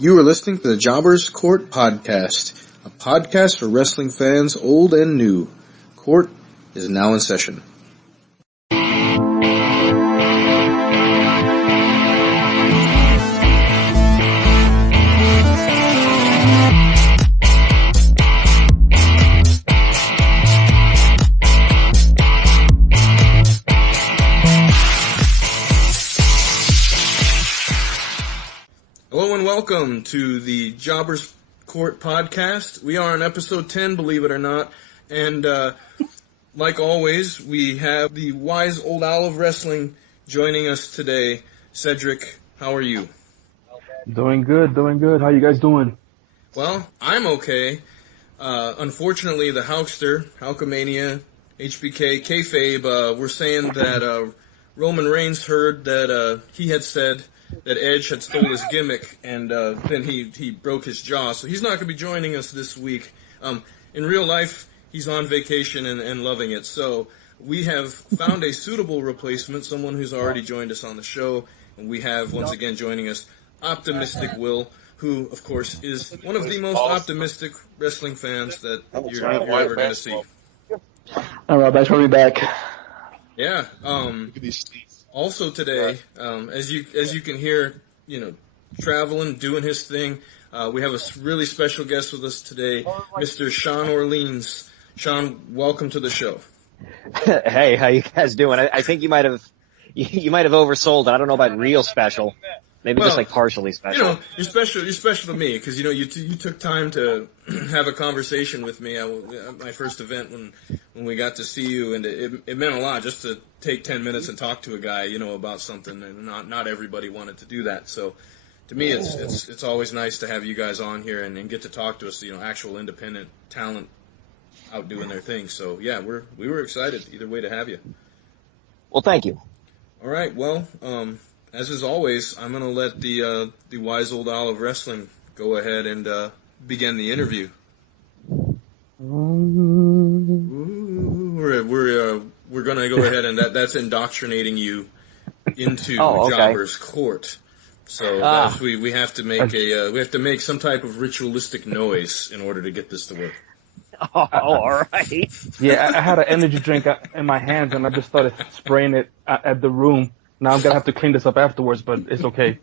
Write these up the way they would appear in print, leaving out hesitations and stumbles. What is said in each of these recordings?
You are listening to the Jobbers Court Podcast, a podcast for wrestling fans old and new. Court is now in session. Hello and welcome to the Jobbers Court Podcast. We are on episode 10, believe it or not, and like always, we have the wise old owl of wrestling joining us today. Cedric, how are you? Doing good. How you guys doing? Well, I'm okay. Unfortunately, the Hulkster, Hulkamania, HBK, Kayfabe, were saying that Roman Reigns heard that he had said that Edge had stole his gimmick, and then he broke his jaw. So he's not going to be joining us this week. In real life, he's on vacation and loving it. So we have found a suitable replacement, someone who's already joined us on the show. And we have, once again, joining us, Optimistic Will, who, of course, is one of the most optimistic wrestling fans that you're ever going to see. All right, thanks for having me back. Yeah. Also today, as you can hear, traveling, doing his thing, we have a really special guest with us today, Mr. Sean Orleans. Sean, welcome to the show. Hey, how you guys doing? I think you might have oversold it. I don't know about real special. Maybe just like partially special. You're special to me because you took time to have a conversation with me at my first event when we got to see you, and it meant a lot just to take 10 minutes and talk to a guy about something, and not everybody wanted to do that. So to me, it's always nice to have you guys on here and get to talk to us, actual independent talent out doing their thing. So yeah, we were excited either way to have you. Well, thank you. All right, well. As is always, I'm going to let the wise old owl of wrestling go ahead and begin the interview. We're going to go ahead and that's indoctrinating you into Jobber's Court. So we have to make some type of ritualistic noise in order to get this to work. Oh, all right. Yeah, I had an energy drink in my hands and I just started spraying it at the room. Now I'm going to have to clean this up afterwards, but it's okay.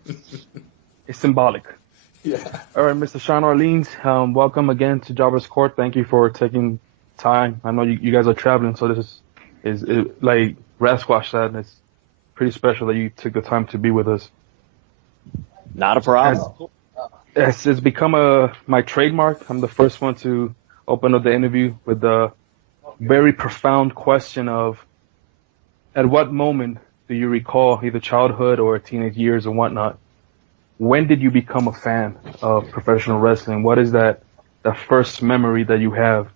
It's symbolic. Yeah. All right, Mr. Sean Orleans, welcome again to Jobber's Court. Thank you for taking time. I know you guys are traveling, so this is like Rasquash said, it's pretty special that you took the time to be with us. Not a problem. It's become my trademark. I'm the first one to open up the interview with the very profound question of, at what moment do you recall, either childhood or teenage years or whatnot, when did you become a fan of professional wrestling? What is that first memory that you have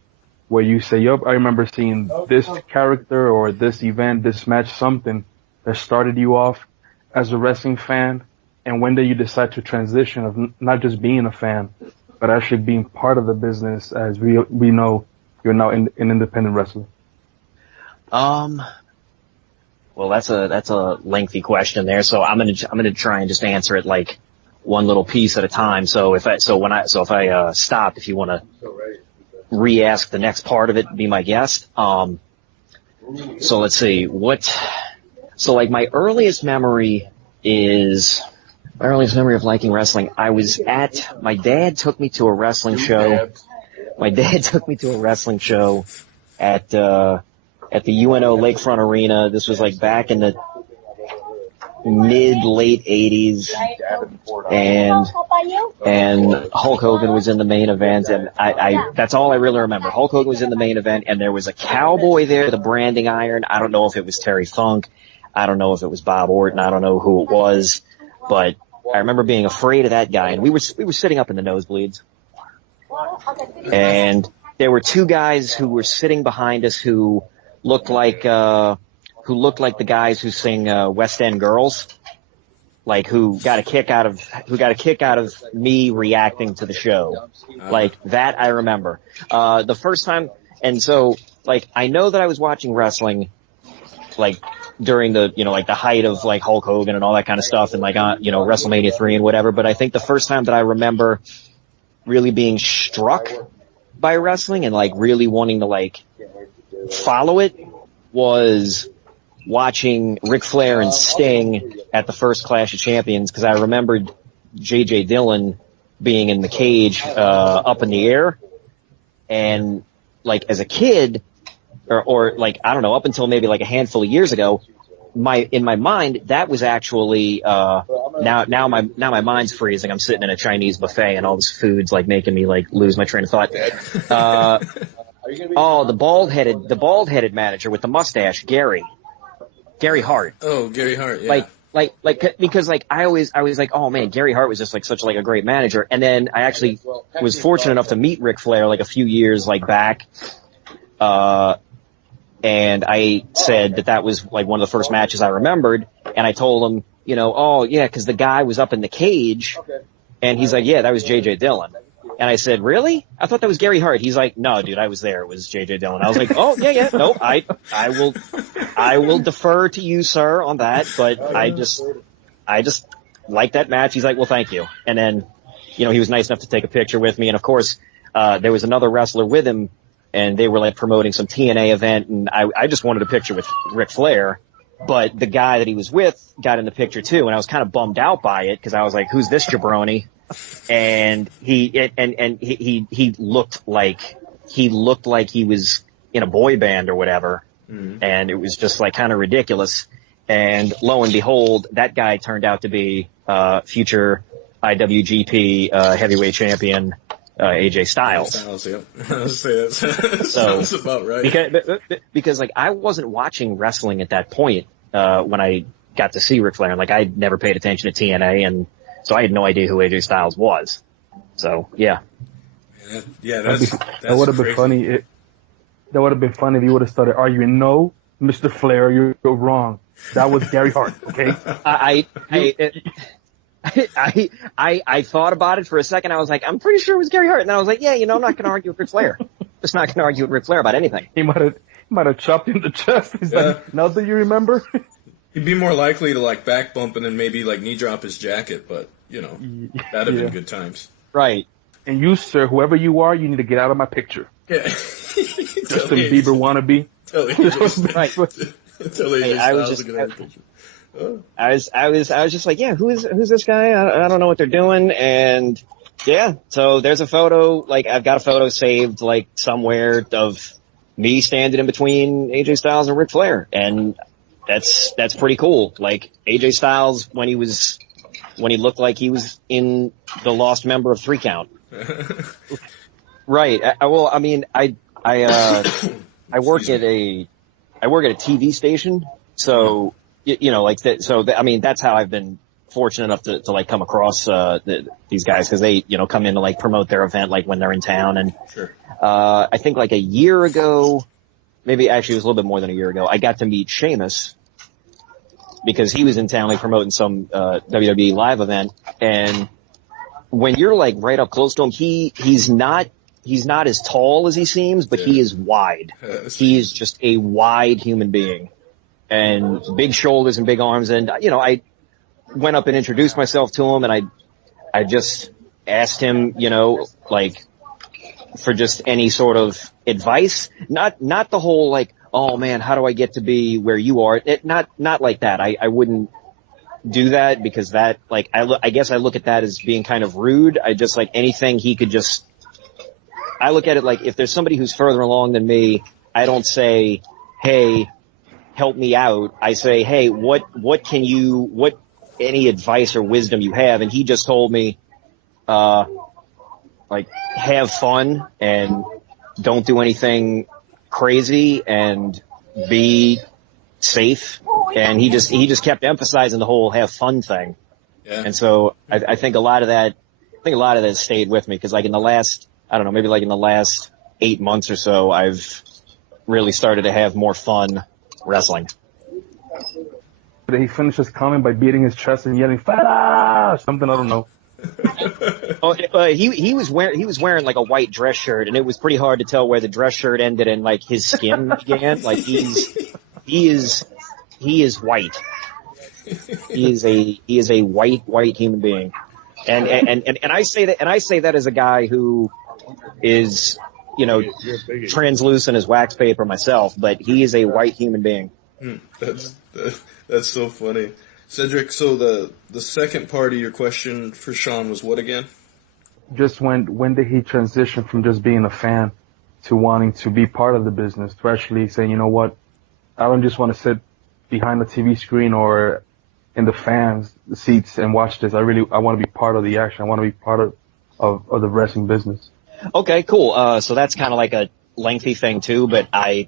where you say, yup, I remember seeing this character or this event, this match, something that started you off as a wrestling fan? And when did you decide to transition of not just being a fan, but actually being part of the business, as we know you're now an independent wrestler? Well, that's a lengthy question there, so I'm gonna try and just answer it like one little piece at a time. So if I stop, if you want to re-ask the next part of it, be my guest. So let's see So my earliest memory of liking wrestling. My dad took me to a wrestling show. At the UNO Lakefront Arena. This was back in the mid-late 80s, and Hulk Hogan was in the main event, and that's all I really remember. Hulk Hogan was in the main event, and there was a cowboy there with a branding iron. I don't know if it was Terry Funk. I don't know if it was Bob Orton. I don't know who it was, but I remember being afraid of that guy, and we were sitting up in the nosebleeds, and there were two guys who were sitting behind us who looked like the guys who sing West End Girls, who got a kick out of me reacting to the show. That I remember. The first time, and so I know that I was watching wrestling like during the, like the height of like Hulk Hogan and all that kind of stuff and like, WrestleMania 3 and whatever. But I think the first time that I remember really being struck by wrestling and like really wanting to like follow it was watching Ric Flair and Sting at the first Clash of Champions, because I remembered J.J. Dillon being in the cage up in the air, and like as a kid or like I don't know, up until maybe like a handful of years ago, in my mind that was actually now my mind's freezing. I'm sitting in a Chinese buffet and all this food's like making me like lose my train of thought. The bald-headed manager with the mustache, Gary Hart. Oh, Gary Hart, yeah. Because like I was like, oh man, Gary Hart was just like such like a great manager. And then I actually was fortunate enough to meet Ric Flair like a few years like back. And I said that was like one of the first matches I remembered. And I told him, oh yeah, cause the guy was up in the cage. And he's like, yeah, that was J.J. Dillon. And I said, really? I thought that was Gary Hart. He's like, no, dude, I was there. It was J.J. Dillon. I was like, oh, yeah, no, I will defer to you, sir, on that. But I just like that match. He's like, well, thank you. And then, he was nice enough to take a picture with me. And of course, there was another wrestler with him, and they were like promoting some TNA event. And I just wanted a picture with Ric Flair. But the guy that he was with got in the picture too. And I was kind of bummed out by it because I was like, who's this jabroni? And he looked like he was in a boy band or whatever. Mm-hmm. And it was just like kind of ridiculous. And lo and behold, that guy turned out to be, future IWGP, heavyweight champion, AJ Styles. Yep. I was say that sounds about right. Because like I wasn't watching wrestling at that point, when I got to see Ric Flair, and like I'd never paid attention to TNA, and so I had no idea who AJ Styles was. So yeah. That would have been funny. That would have been funny if you would have started arguing. No, Mr. Flair, you're wrong. That was Gary Hart. Okay. I thought about it for a second. I was like, I'm pretty sure it was Gary Hart. And then I was like, yeah, I'm not going to argue with Ric Flair. Just not going to argue with Ric Flair about anything. He might have chopped him in the chest. He's like, now that you remember. He'd be more likely to like back bump and then maybe like knee drop his jacket, but that'd have been good times. Right. And you, sir, whoever you are, you need to get out of my picture. Yeah. Justin Bieber wannabe. I was just like, yeah, who's this guy? I don't know what they're doing. And yeah, so there's a photo, like I've got a photo saved like somewhere of me standing in between AJ Styles and Ric Flair. And that's pretty cool. Like AJ Styles when he looked like he was in the lost member of 3 Count. Right. I work at a TV station. So, that's how I've been fortunate enough to like come across, these guys, cause they, come in to like promote their event, like when they're in town. And, sure. I think like a year ago, maybe actually it was a little bit more than a year ago, I got to meet Sheamus because he was in town, like promoting some, WWE live event. And when you're like right up close to him, he's not as tall as he seems, but he is wide. He is just a wide human being. And big shoulders and big arms. And, I went up and introduced myself to him, and I just asked him, like, for just any sort of advice. Not the whole, like, oh man, how do I get to be where you are? Not like that. I wouldn't do that because that, like, I guess I look at that as being kind of rude. I just, like, anything he could just, I look at it like if there's somebody who's further along than me, I don't say, hey, help me out. I say, hey, what any advice or wisdom you have? And he just told me, like, have fun and don't do anything crazy and be safe. And he just kept emphasizing the whole have fun thing. Yeah. And so I think a lot of that stayed with me because like in the last, I don't know, maybe like in the last 8 months or so, I've really started to have more fun wrestling. He finished his comment by beating his chest and yelling "Feta!" something, I don't know. He was wearing like a white dress shirt, and it was pretty hard to tell where the dress shirt ended and like his skin began. Like he is he is white. He is a white human being. And I say that as a guy who is, translucent as wax paper myself, but he is a white human being. That's so funny. Cedric, so the second part of your question for Sean was what again? Just when did he transition from just being a fan to wanting to be part of the business, to actually saying, you know what, I don't just want to sit behind the TV screen or in the fans' seats and watch this. I want to be part of the action. I want to be part of the wrestling business. Okay, cool. So that's kind of like a lengthy thing too, but I'm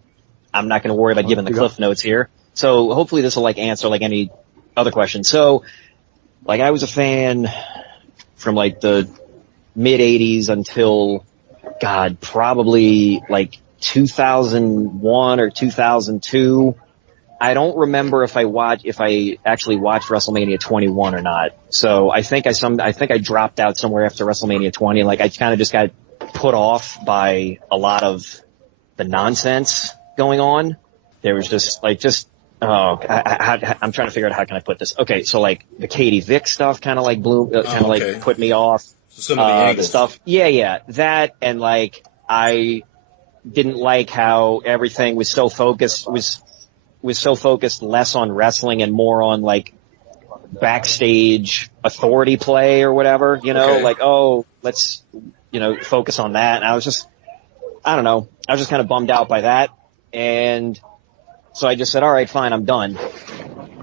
not going to worry about giving the cliff notes here. So hopefully this will answer any other question. So I was a fan from the mid 80s until probably 2001 or 2002. I don't remember if I actually watched WrestleMania 21 or not. So I think I dropped out somewhere after WrestleMania 20. I kind of just got put off by a lot of the nonsense going on. There was I'm trying to figure out how can I put this. Okay, so the Katie Vick stuff kind of put me off. So some of the angles. Stuff. Yeah, that and I didn't like how everything was so focused less on wrestling and more on backstage authority play or whatever, okay. Let's focus on that. And I was just kind of bummed out by that. And so I just said, all right, fine, I'm done.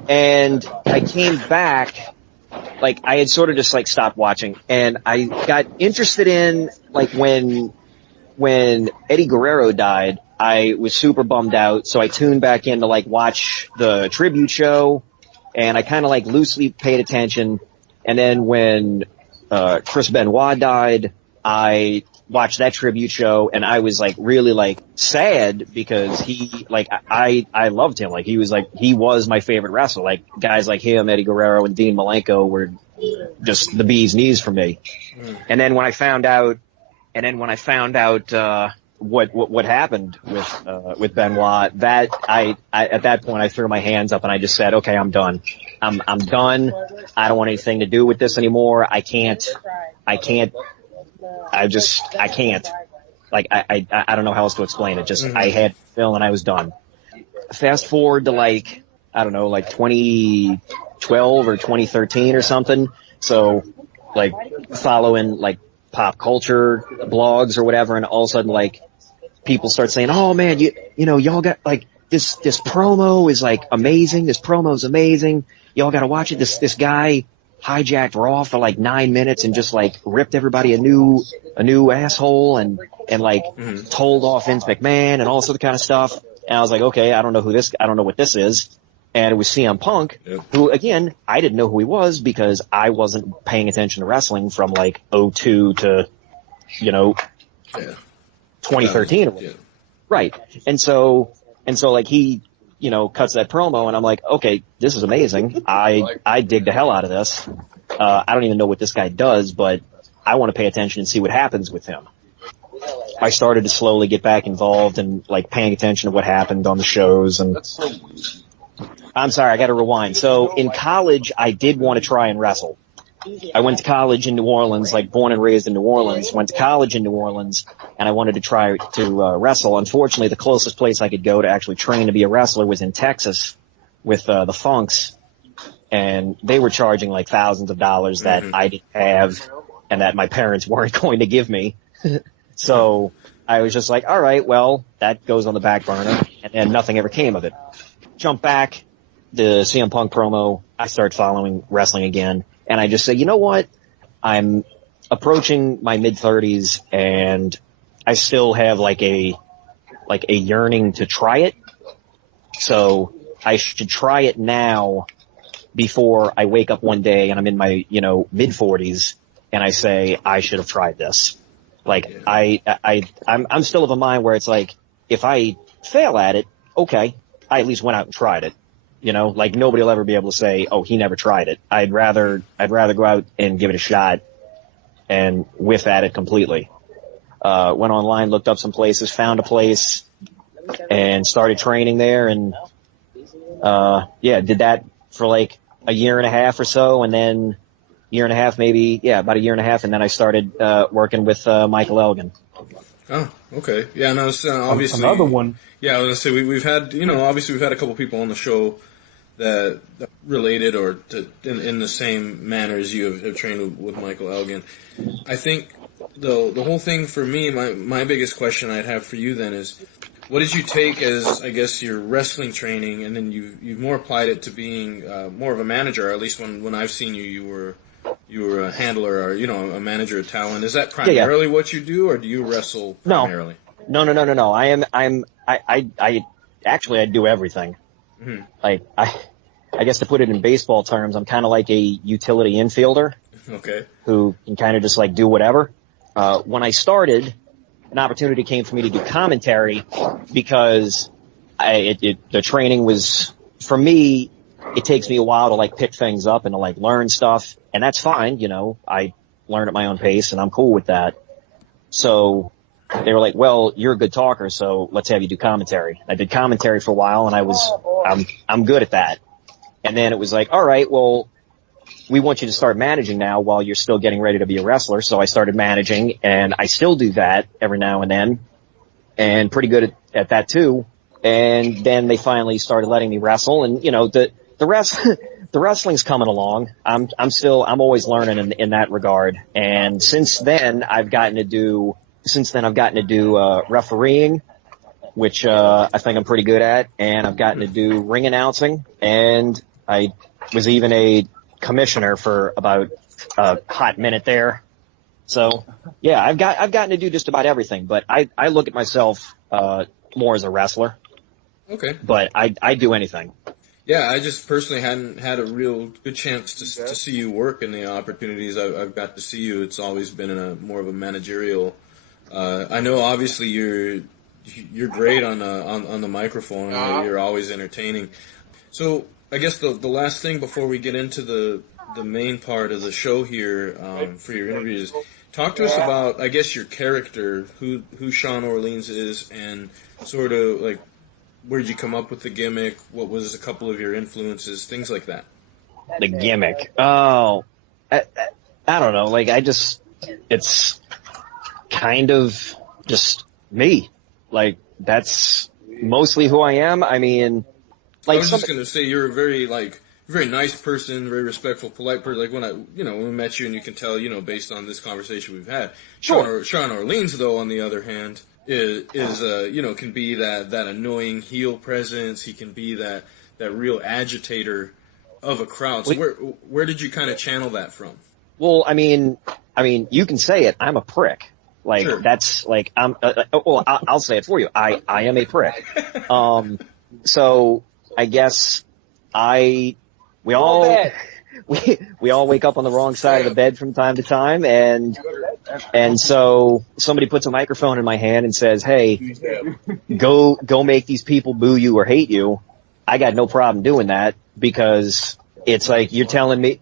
And I came back, I had sort of just stopped watching, and I got interested in when Eddie Guerrero died, I was super bummed out. So I tuned back in to watch the tribute show, and I kind of loosely paid attention. And then when Chris Benoit died, I watched that tribute show, and I was really sad because he I loved him. He was my favorite wrestler. Guys like him, Eddie Guerrero, and Dean Malenko were just the bee's knees for me. And then when I found out what happened with Benoit, that I at that point I threw my hands up and I just said, okay, I'm done. I'm done. I don't want anything to do with this anymore. I can't. I can't. I don't know how else to explain it. Just I had Phil and I was done. Fast forward to 2012 or 2013 or something. So following pop culture blogs or whatever, and all of a sudden people start saying, oh man, y'all got this promo is amazing. This promo is amazing. Y'all got to watch it. This guy hijacked Raw for 9 minutes and just ripped everybody a new asshole and told off Vince McMahon and all this other kind of stuff. And I was okay, I don't know what this is. And it was CM Punk, who again, I didn't know who he was because I wasn't paying attention to wrestling from 2002 to, 2013 or whatever. Yeah. Right. And so he, cuts that promo and I'm okay, this is amazing. I dig the hell out of this. I don't even know what this guy does, but I want to pay attention and see what happens with him. I started to slowly get back involved and paying attention to what happened on the shows. And I'm sorry, I got to rewind. So in college, I did want to try and wrestle. I went to college in New Orleans, born and raised in New Orleans, went to college in New Orleans, and I wanted to try to wrestle. Unfortunately, the closest place I could go to actually train to be a wrestler was in Texas with the Funks, and they were charging thousands of dollars that I didn't have and that my parents weren't going to give me. So I was just all right, well, that goes on the back burner, and then nothing ever came of it. Jump back, the CM Punk promo, I start following wrestling again, and I just say, you know what? I'm approaching my mid-30s, and I still have a yearning to try it. So I should try it now before I wake up one day and I'm in my, mid-40s, and I say, I should have tried this. I'm still of a mind where it's if I fail at it, okay, I at least went out and tried it. Nobody will ever be able to say, oh, he never tried it. I'd rather go out and give it a shot and whiff at it completely. Went online, looked up some places, found a place, and started training there. And did that for like a year and a half or so, and then about a year and a half, and then I started working with Michael Elgin. Oh, okay. Yeah, no, it's, obviously another one. Yeah, I was gonna say we've had obviously we've had a couple people on the show that related or in the same manner as you have trained with Michael Elgin. I think the whole thing for me, my biggest question I'd have for you then is, what did you take as, I guess, your wrestling training, and then you've more applied it to being more of a manager? Or at least when I've seen you, you were a handler or a manager of talent. Is that primarily what you do, or do you wrestle primarily? No. I actually do everything. Mm-hmm. Like I guess to put it in baseball terms, I'm kind of like a utility infielder. Okay. Who can kind of just like do whatever. When I started, an opportunity came for me to do commentary because the training was, for me, it takes me a while to like pick things up and to like learn stuff, and that's fine. I learn at my own pace, and I'm cool with that. So they were like, well, you're a good talker, so let's have you do commentary. I did commentary for a while, and I'm good at that. And then it was like, all right, well, we want you to start managing now while you're still getting ready to be a wrestler. So I started managing, and I still do that every now and then, and pretty good at that too. And then they finally started letting me wrestle, and the wrestling's coming along. I'm always learning in that regard. And since then I've gotten to do refereeing, which I think I'm pretty good at, and I've gotten to do ring announcing, and I was even a commissioner for about a hot minute there. So yeah, I've gotten to do just about everything, but I look at myself more as a wrestler. Okay. But I do anything. Yeah, I just personally hadn't had a real good chance to see you work, and the opportunities I've got to see you, it's always been in a more of a managerial. I know obviously you're great on the microphone. You're always entertaining. So I guess the last thing before we get into the main part of the show here for your interviews, talk to us about, I guess, your character, who Sean Orleans is, and sort of like where'd you come up with the gimmick? What was a couple of your influences? Things like that. The gimmick. Oh, I don't know. Like it's kind of just me. Like that's mostly who I am. I mean, like I was just gonna say you're a very nice person, very respectful, polite person. Like when we met you, and you can tell, based on this conversation we've had. Sure. Sean Orleans, though, on the other hand, is can be that annoying heel presence. He can be that real agitator of a crowd. So where did you kind of channel that from? Well, I mean, you can say it. I'm a prick. Like sure. That's like I'll say it for you. I am a prick. So I guess we all wake up on the wrong side of the bed from time to time, and so somebody puts a microphone in my hand and says, "Hey, go make these people boo you or hate you." I got no problem doing that, because it's like you're telling me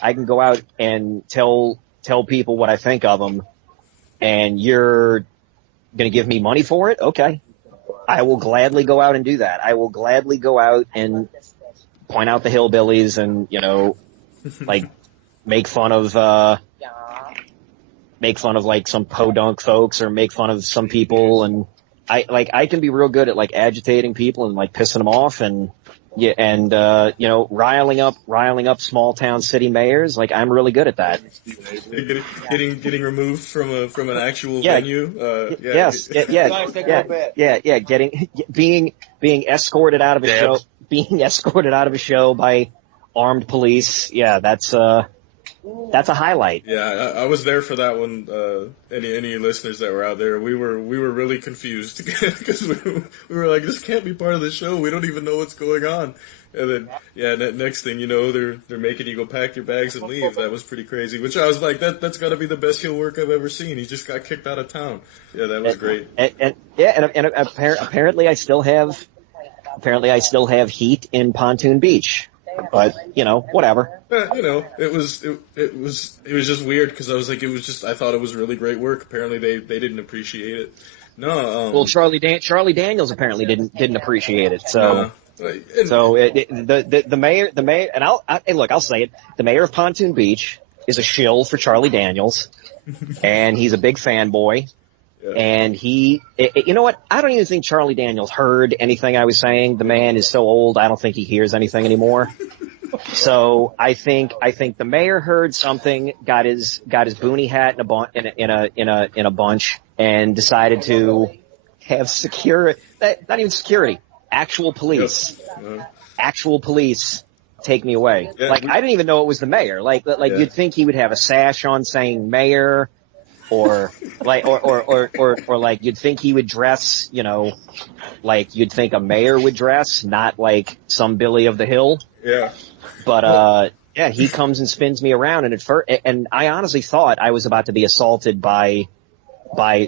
I can go out and tell people what I think of them, and you're going to give me money for it? Okay. I will gladly go out and do that. I will gladly go out and point out the hillbillies and, like make fun of like some podunk folks, or make fun of some people. And I can be real good at like agitating people and like pissing them off, and riling up small town city mayors. Like I'm really good at that. Getting removed from an actual venue. Yes. Being escorted out of a show. Being escorted out of a show by armed police. Yeah, that's a highlight. Yeah, I was there for that one. Any listeners that were out there, we were really confused because we were like, this can't be part of the show. We don't even know what's going on. And then, next thing you know, they're making you go pack your bags and leave. That was pretty crazy. Which I was like, that's got to be the best heel work I've ever seen. He just got kicked out of town. Yeah, that was great. And apparently I still have heat in Pontoon Beach. But whatever. It was just weird because I was like, I thought it was really great work. Apparently they didn't appreciate it. No. Well, Charlie Daniels apparently didn't appreciate it. So So the mayor, and I'll say it. The mayor of Pontoon Beach is a shill for Charlie Daniels, and he's a big fanboy. Yeah. And you know what? I don't even think Charlie Daniels heard anything I was saying. The man is so old, I don't think he hears anything anymore. So I think the mayor heard something, got his boonie hat in a bunch, and decided to have not even security, actual police, actual police take me away. Yeah. Like I didn't even know it was the mayor. Like you'd think he would have a sash on saying mayor. Or like you'd think he would dress, like you'd think a mayor would dress, not like some Billy of the Hill. Yeah. But yeah, he comes and spins me around, and I honestly thought I was about to be assaulted by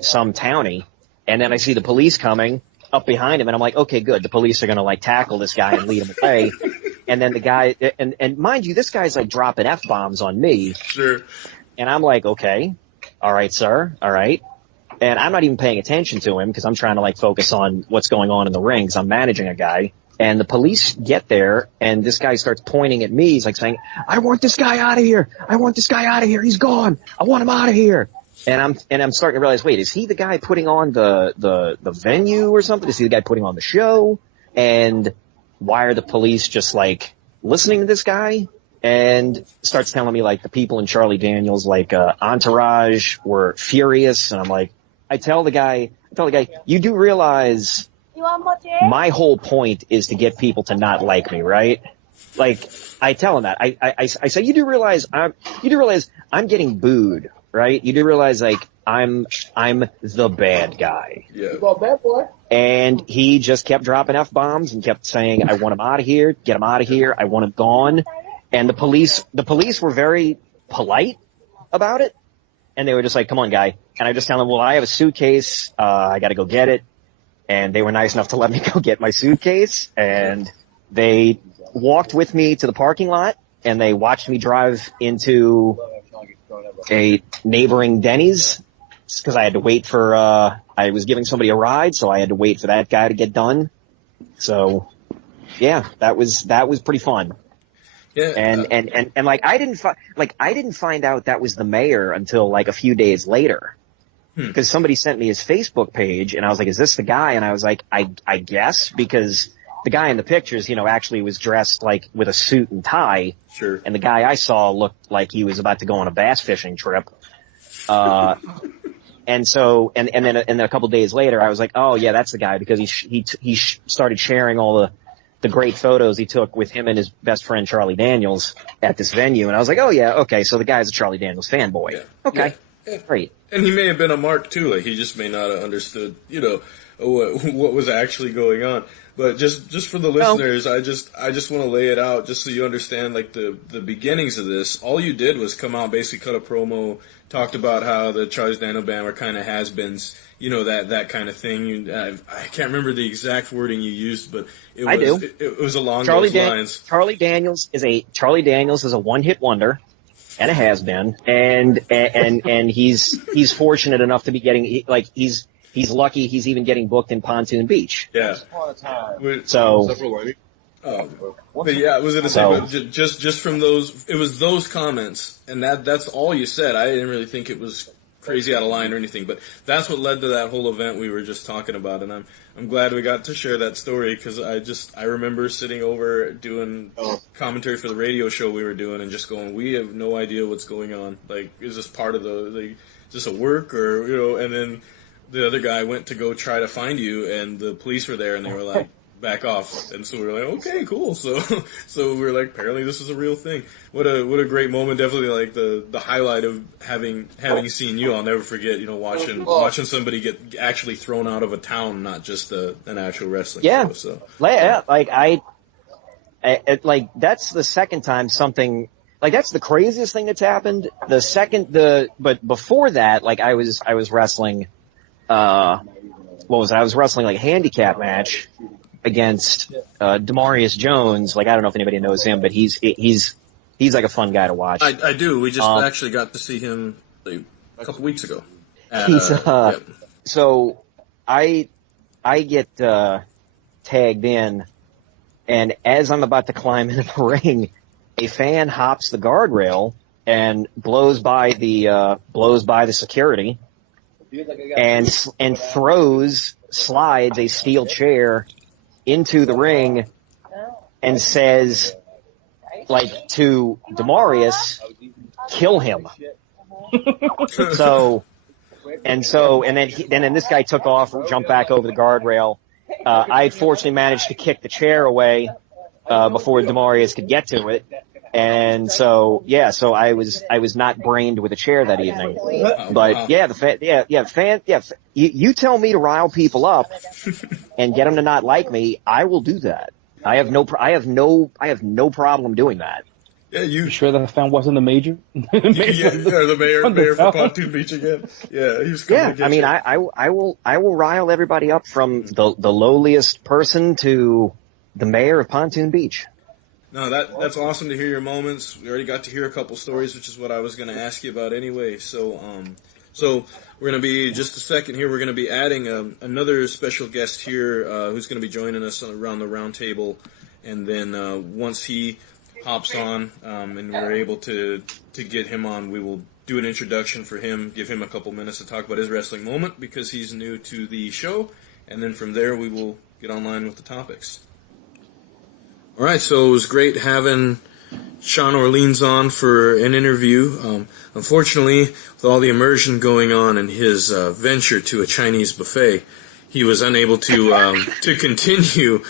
some townie, and then I see the police coming up behind him, and I'm like, okay, good, the police are gonna like tackle this guy and lead him away. And then the guy, and mind you, this guy's like dropping F-bombs on me. Sure. And I'm like, okay. All right, sir. All right. And I'm not even paying attention to him because I'm trying to like focus on what's going on in the ring because I'm managing a guy. And the police get there and this guy starts pointing at me. He's like saying, I want this guy out of here. I want this guy out of here. He's gone. I want him out of here. And I'm starting to realize, wait, is he the guy putting on the venue or something? Is he the guy putting on the show? And why are the police just like listening to this guy? And starts telling me like the people in Charlie Daniels, like, entourage were furious. And I'm like, I tell the guy, you do realize my whole point is to get people to not like me, right? Like, I tell him that. I say, you do realize I'm getting booed, right? You do realize like I'm the bad guy. Yeah. Well, bad boy. And he just kept dropping F-bombs and kept saying, I want him out of here, get him out of here, I want him gone. And the police were very polite about it. And they were just like, come on, guy. And I just tell them, well, I have a suitcase. I got to go get it. And they were nice enough to let me go get my suitcase. And they walked with me to the parking lot and they watched me drive into a neighboring Denny's because I had to wait for, I was giving somebody a ride. So I had to wait for that guy to get done. So yeah, that was pretty fun. Yeah, and like I didn't find out that was the mayor until like a few days later, because somebody sent me his Facebook page and I was like, is this the guy? And I was like, I guess, because the guy in the pictures, actually was dressed like with a suit and tie. Sure. And the guy I saw looked like he was about to go on a bass fishing trip. And then a couple days later, I was like, oh yeah, that's the guy, because he started sharing all the great photos he took with him and his best friend Charlie Daniels at this venue. And I was like, oh yeah, okay, so the guy's a Charlie Daniels fanboy. Yeah. Okay, yeah. Great. And he may have been a mark too, like he just may not have understood, what was actually going on. But just for the listeners, I just want to lay it out just so you understand, like the beginnings of this. All you did was come out, basically cut a promo, talked about how the Charlie Daniels band were kind of has-beens, that kind of thing. I can't remember the exact wording you used, but it was along those lines. Charlie Daniels is a one-hit wonder and a has-been, and he's fortunate enough to be getting, like, he's lucky he's even getting booked in Pontoon Beach. Yeah. So. But yeah, I was gonna say, but just from those, it was those comments, and that's all you said. I didn't really think it was crazy out of line or anything, but that's what led to that whole event we were just talking about, and I'm glad we got to share that story, because I remember sitting over doing commentary for the radio show we were doing and just going, we have no idea what's going on. Like, is this part of is this a work, or and then the other guy went to go try to find you, and the police were there, and they were like, back off. And so we were like, okay, cool. So we were like, apparently this is a real thing. What a great moment. Definitely like the highlight of having seen you. I'll never forget, watching somebody get actually thrown out of a town, not just an actual wrestling show. So like that's the second time something, like, that's the craziest thing that's happened. But before that, like, I was wrestling, I was wrestling like a handicap match against Demarius Jones. Like, I don't know if anybody knows him, but he's like a fun guy to watch. I do. We just actually got to see him like, a couple weeks ago. So I get tagged in And as I'm about to climb into the ring, a fan hops the guardrail and blows by the security and slides a steel chair into the ring and says, like, to Demarius, kill him. And then this guy took off, jumped back over the guardrail. I fortunately managed to kick the chair away before Demarius could get to it. And so I was not brained with a chair that evening. But you tell me to rile people up and get them to not like me, I will do that. I have no problem doing that. Yeah, you sure that fan wasn't the major? The mayor for Pontoon Beach again. Yeah, he was coming to get you. I will rile everybody up from the lowliest person to the mayor of Pontoon Beach. No, that's awesome to hear your moments. We already got to hear a couple stories, which is what I was going to ask you about anyway. So we're going to be, just a second here, we're going to be adding another special guest here who's going to be joining us around the round table. And then once he hops on and we're able to get him on, we will do an introduction for him, give him a couple minutes to talk about his wrestling moment because he's new to the show. And then from there, we will get online with the topics. All right, so it was great having Sean Orleans on for an interview. Unfortunately, with all the immersion going on in his venture to a Chinese buffet, he was unable to continue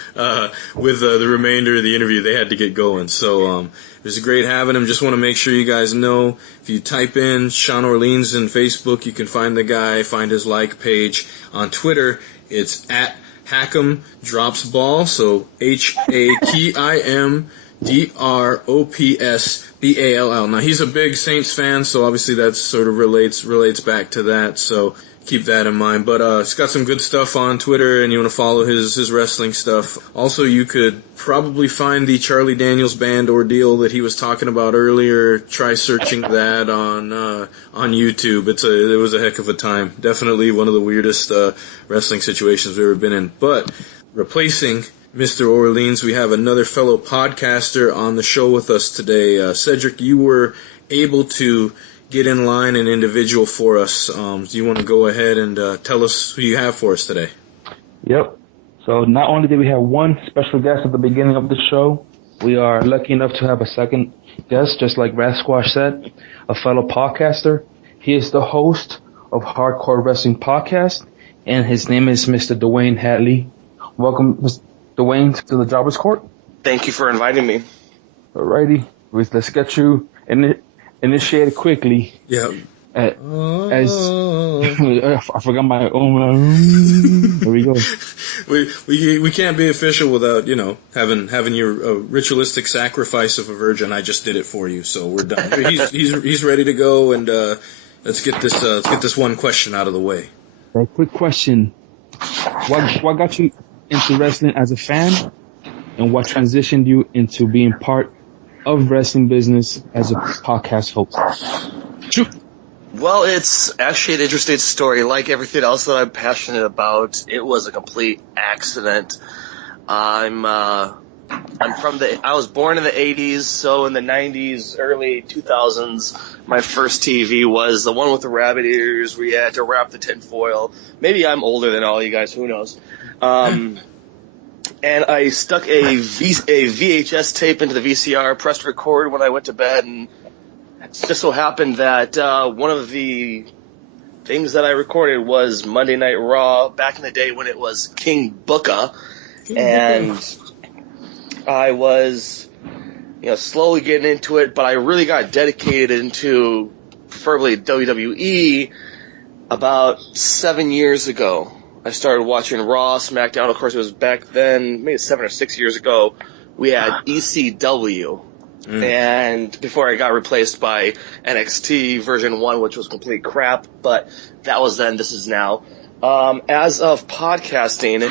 with the remainder of the interview. They had to get going. So it was great having him. Just want to make sure you guys know, if you type in Sean Orleans in Facebook, you can find the guy, find his like page. On Twitter, it's at Hack'em Drops Ball, so HAKIMDROPSBALL. Now, he's a big Saints fan, so obviously that sort of relates back to that, so keep that in mind. But he's got some good stuff on Twitter, and you want to follow his wrestling stuff. Also, you could probably find the Charlie Daniels Band ordeal that he was talking about earlier. Try searching that on YouTube. It was a heck of a time. Definitely one of the weirdest wrestling situations we've ever been in. But replacing Mr. Orleans, we have another fellow podcaster on the show with us today. Cedric, you were able to get in line an individual for us. Do you want to go ahead and tell us who you have for us today? Yep. So not only did we have one special guest at the beginning of the show, we are lucky enough to have a second guest, just like Rasquash said, a fellow podcaster. He is the host of Hardcore Wrestling Podcast, and his name is Mr. Dwayne Hadley. Welcome, Mr. Dwayne, to the Jobbers Court. Thank you for inviting me. Alrighty. Let's get you initiated quickly. Yeah. I forgot my own. There we go. We can't be official without having your ritualistic sacrifice of a virgin. I just did it for you, so we're done. He's ready to go, and let's get this one question out of the way. A quick question: What got you into wrestling as a fan, and what transitioned you into being part of wrestling business as a podcast host? Shoot. Well, it's actually an interesting story. Like everything else that I'm passionate about, it was a complete accident. I was born in the 80s, so in the 90s, early 2000s, my first TV was the one with the rabbit ears where you had to wrap the tinfoil. Maybe I'm older than all you guys, who knows. And I stuck a VHS tape into the VCR, pressed record when I went to bed, and it just so happened that one of the things that I recorded was Monday Night Raw back in the day when it was King Booker. And I was, slowly getting into it, but I really got dedicated into preferably WWE about 7 years ago. I started watching Raw, SmackDown. Of course, it was back then, maybe 7 or 6 years ago, we had ECW. And before I got replaced by NXT version 1, which was complete crap, but that was then, this is now. As of podcasting,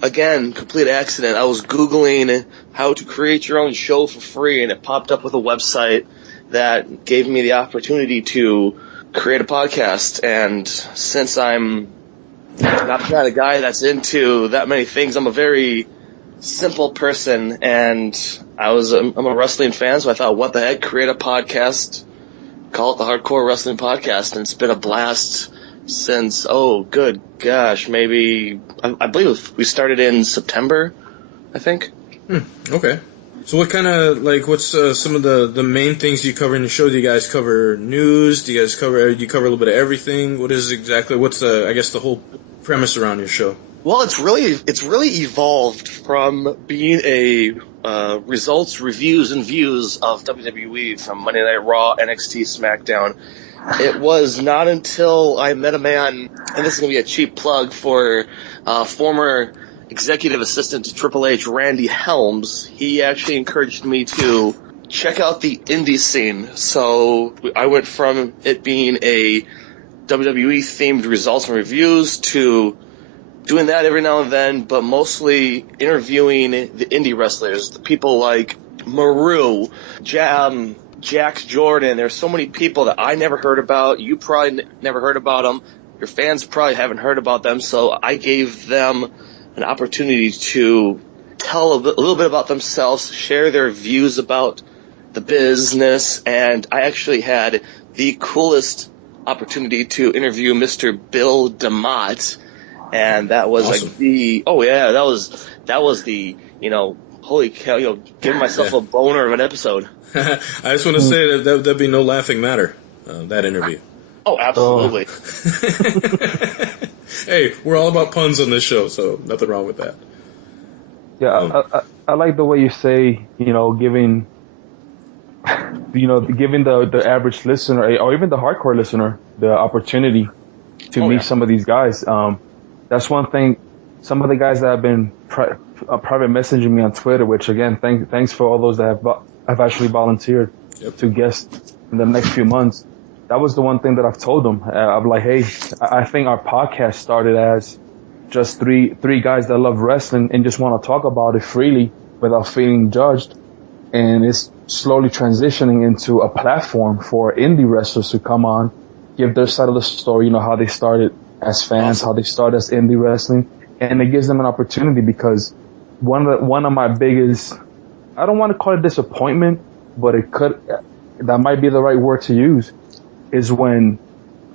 again, complete accident, I was Googling how to create your own show for free, and it popped up with a website that gave me the opportunity to create a podcast. And since I'm not the kind of guy that's into that many things, I'm a very simple person, and I'm a wrestling fan, so I thought, what the heck, create a podcast, call it the Hardcore Wrestling Podcast, and it's been a blast since, oh, good gosh, maybe, I believe we started in September, I think. Okay. So what kind of, like, what's some of the main things you cover in the show? Do you guys cover news? Do you cover a little bit of everything? What's the whole premise around your show? Well, it's really evolved from being a results, reviews, and views of WWE from Monday Night Raw, NXT, SmackDown. It was not until I met a man, and this is going to be a cheap plug for former executive assistant to Triple H, Randy Helms. He actually encouraged me to check out the indie scene. So I went from it being a WWE-themed results and reviews to doing that every now and then, but mostly interviewing the indie wrestlers, the people like Maru, Jack Jordan. There's so many people that I never heard about. You probably never heard about them. Your fans probably haven't heard about them, so I gave them an opportunity to tell a little bit about themselves, share their views about the business, and I actually had the coolest opportunity to interview Mr. Bill DeMott, and that was awesome. that was the, holy cow, giving myself a boner of an episode. I just want to say that'd be no laughing matter, that interview. Oh, absolutely. Hey, we're all about puns on this show, so nothing wrong with that. Yeah, I like the way you say, giving the average listener or even the hardcore listener the opportunity to meet some of these guys. That's one thing. Some of the guys that have been private messaging me on Twitter, which again, thanks for all those that have actually volunteered to guest in the next few months. That was the one thing that I've told them. I'm like, hey, I think our podcast started as just three guys that love wrestling and just want to talk about it freely without feeling judged. And it's slowly transitioning into a platform for indie wrestlers to come on, give their side of the story, how they started as fans, how they started as indie wrestling. And it gives them an opportunity because one of my biggest, I don't want to call it disappointment, but that might be the right word to use, is when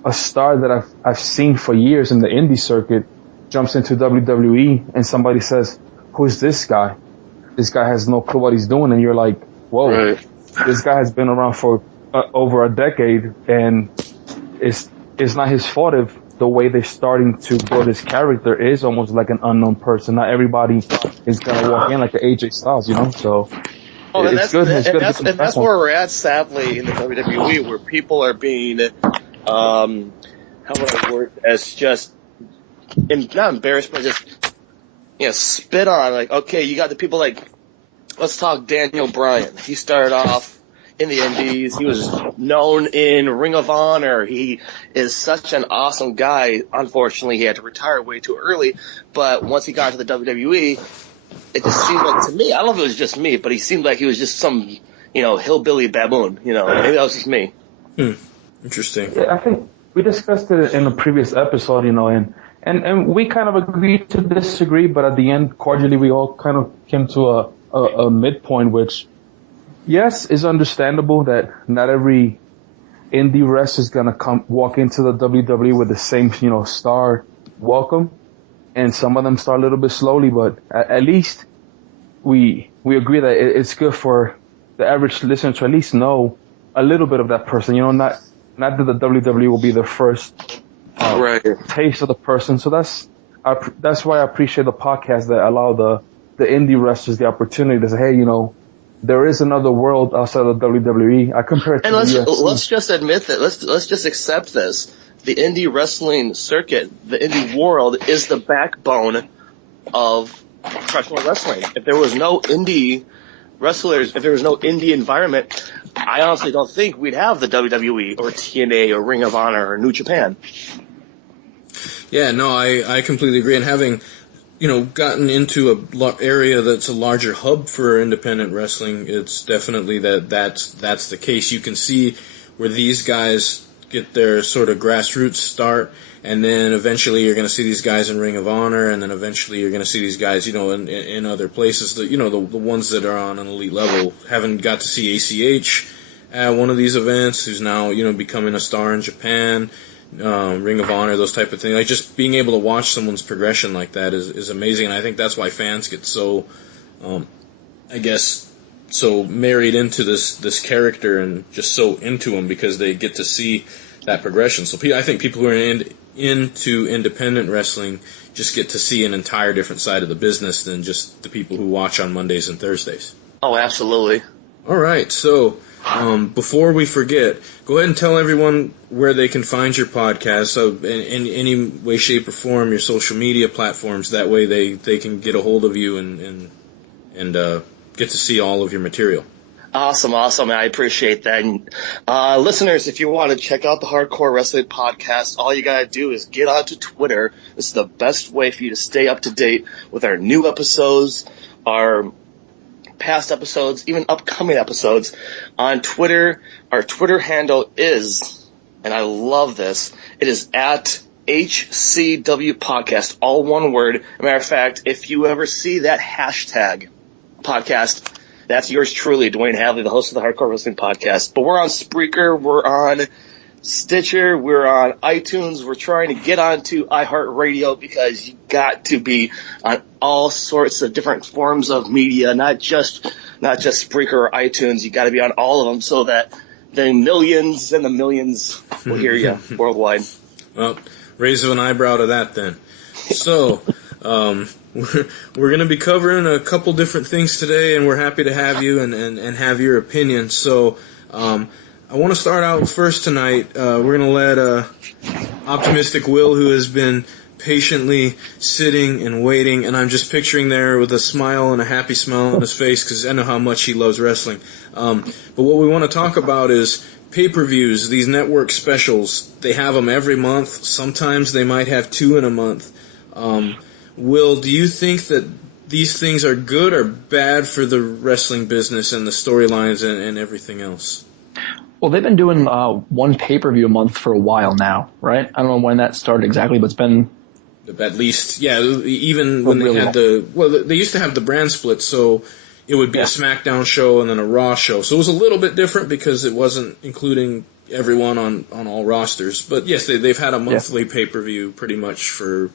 a star that I've seen for years in the indie circuit jumps into WWE and somebody says, who's this guy? This guy has no clue what he's doing. And you're like, whoa, right. This guy has been around for over a decade, and it's not his fault if the way they're starting to build his character is almost like an unknown person. Not everybody is going to walk in like an AJ Styles, so... It's good. And that's where we're at, sadly, in the WWE, where people are being, how would I word, as just, not embarrassed, but just, spit on. Like, okay, you got the people like, let's talk Daniel Bryan. He started off in the Indies. He was known in Ring of Honor. He is such an awesome guy. Unfortunately, he had to retire way too early. But once he got to the WWE, it just seemed like, to me, I don't know if it was just me, but he seemed like he was just some, hillbilly baboon. Maybe that was just me. Interesting. Yeah, I think we discussed it in a previous episode, and we kind of agreed to disagree, but at the end, cordially, we all kind of came to a midpoint, which, yes, is understandable that not every indie wrestler is going to walk into the WWE with the same, star welcome. And some of them start a little bit slowly, but at least we agree that it's good for the average listener to at least know a little bit of that person. Not that the WWE will be the first taste of the person. So that's why I appreciate the podcast that allow the indie wrestlers the opportunity to say, hey, there is another world outside of the WWE. I compare it to the UFC. Let's just admit that. Let's just accept this. The indie wrestling circuit, the indie world, is the backbone of professional wrestling. If there was no indie wrestlers, if there was no indie environment, I honestly don't think we'd have the WWE or TNA or Ring of Honor or New Japan. Yeah, no, I completely agree. And having, gotten into a area that's a larger hub for independent wrestling, it's definitely that's the case. You can see where these guys get their sort of grassroots start, and then eventually you're going to see these guys in Ring of Honor, and then eventually you're going to see these guys, in other places. The ones that are on an elite level. Haven't got to see ACH at one of these events, who's now becoming a star in Japan. Ring of Honor, those type of things. Like, just being able to watch someone's progression like that is amazing, and I think that's why fans get so, so married into this character and just so into him, because they get to see that progression. So I think people who are into independent wrestling just get to see an entire different side of the business than just the people who watch on Mondays and Thursdays. Oh, absolutely. All right, so before we forget, go ahead and tell everyone where they can find your podcast, so in any way, shape, or form, your social media platforms. That way they can get a hold of you and get to see all of your material. Awesome. I appreciate that. And, listeners, if you want to check out the Hardcore Wrestling Podcast, all you got to do is get onto Twitter. This is the best way for you to stay up to date with our new episodes, our past episodes, even upcoming episodes on Twitter. Our Twitter handle is, and I love this, it is at HCW Podcast, all one word. As a matter of fact, if you ever see that hashtag podcast, that's yours truly, Dwayne Hadley, the host of the Hardcore Wrestling Podcast. But we're on Spreaker, we're on Stitcher, we're on iTunes, we're trying to get onto iHeartRadio, because you got to be on all sorts of different forms of media, not just Spreaker or iTunes. You got to be on all of them, so that the millions and the millions will hear you worldwide. Well, raise an eyebrow to that then. So, we're going to be covering a couple different things today, and we're happy to have you and have your opinion. So, I want to start out first tonight. We're going to let Optimistic Will, who has been patiently sitting and waiting, and I'm just picturing there with a smile and a happy smile on his face, because I know how much he loves wrestling. But what we want to talk about is pay-per-views, these network specials. They have them every month. Sometimes they might have 2 in a month. Will, do you think that these things are good or bad for the wrestling business and the storylines and everything else? Well, they've been doing one pay-per-view a month for a while now, right? I don't know when that started exactly, but it's been... At least, yeah, even when they had they used to have the brand split, so it would be a SmackDown show and then a Raw show. So it was a little bit different because it wasn't including everyone on all rosters. But yes, they've had a monthly pay-per-view pretty much for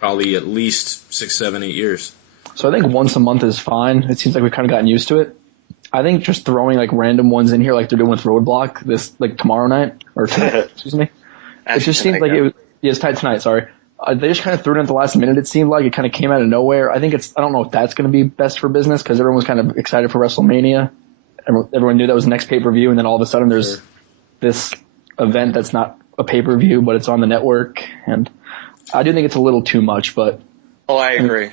probably at least 6, 7, 8 years. So I think once a month is fine. It seems like we've kind of gotten used to it. I think just throwing like random ones in here like they're doing with Roadblock this like tomorrow night or tonight, excuse me. It just seems like it was, it's tonight, sorry. They just kind of threw it in at the last minute. It seemed like it kind of came out of nowhere. I don't know if that's going to be best for business, because everyone was kind of excited for WrestleMania. Everyone knew that was the next pay-per-view, and then all of a sudden there's this event that's not a pay-per-view, but it's on the network. And I do think it's a little too much, but. Oh, I agree.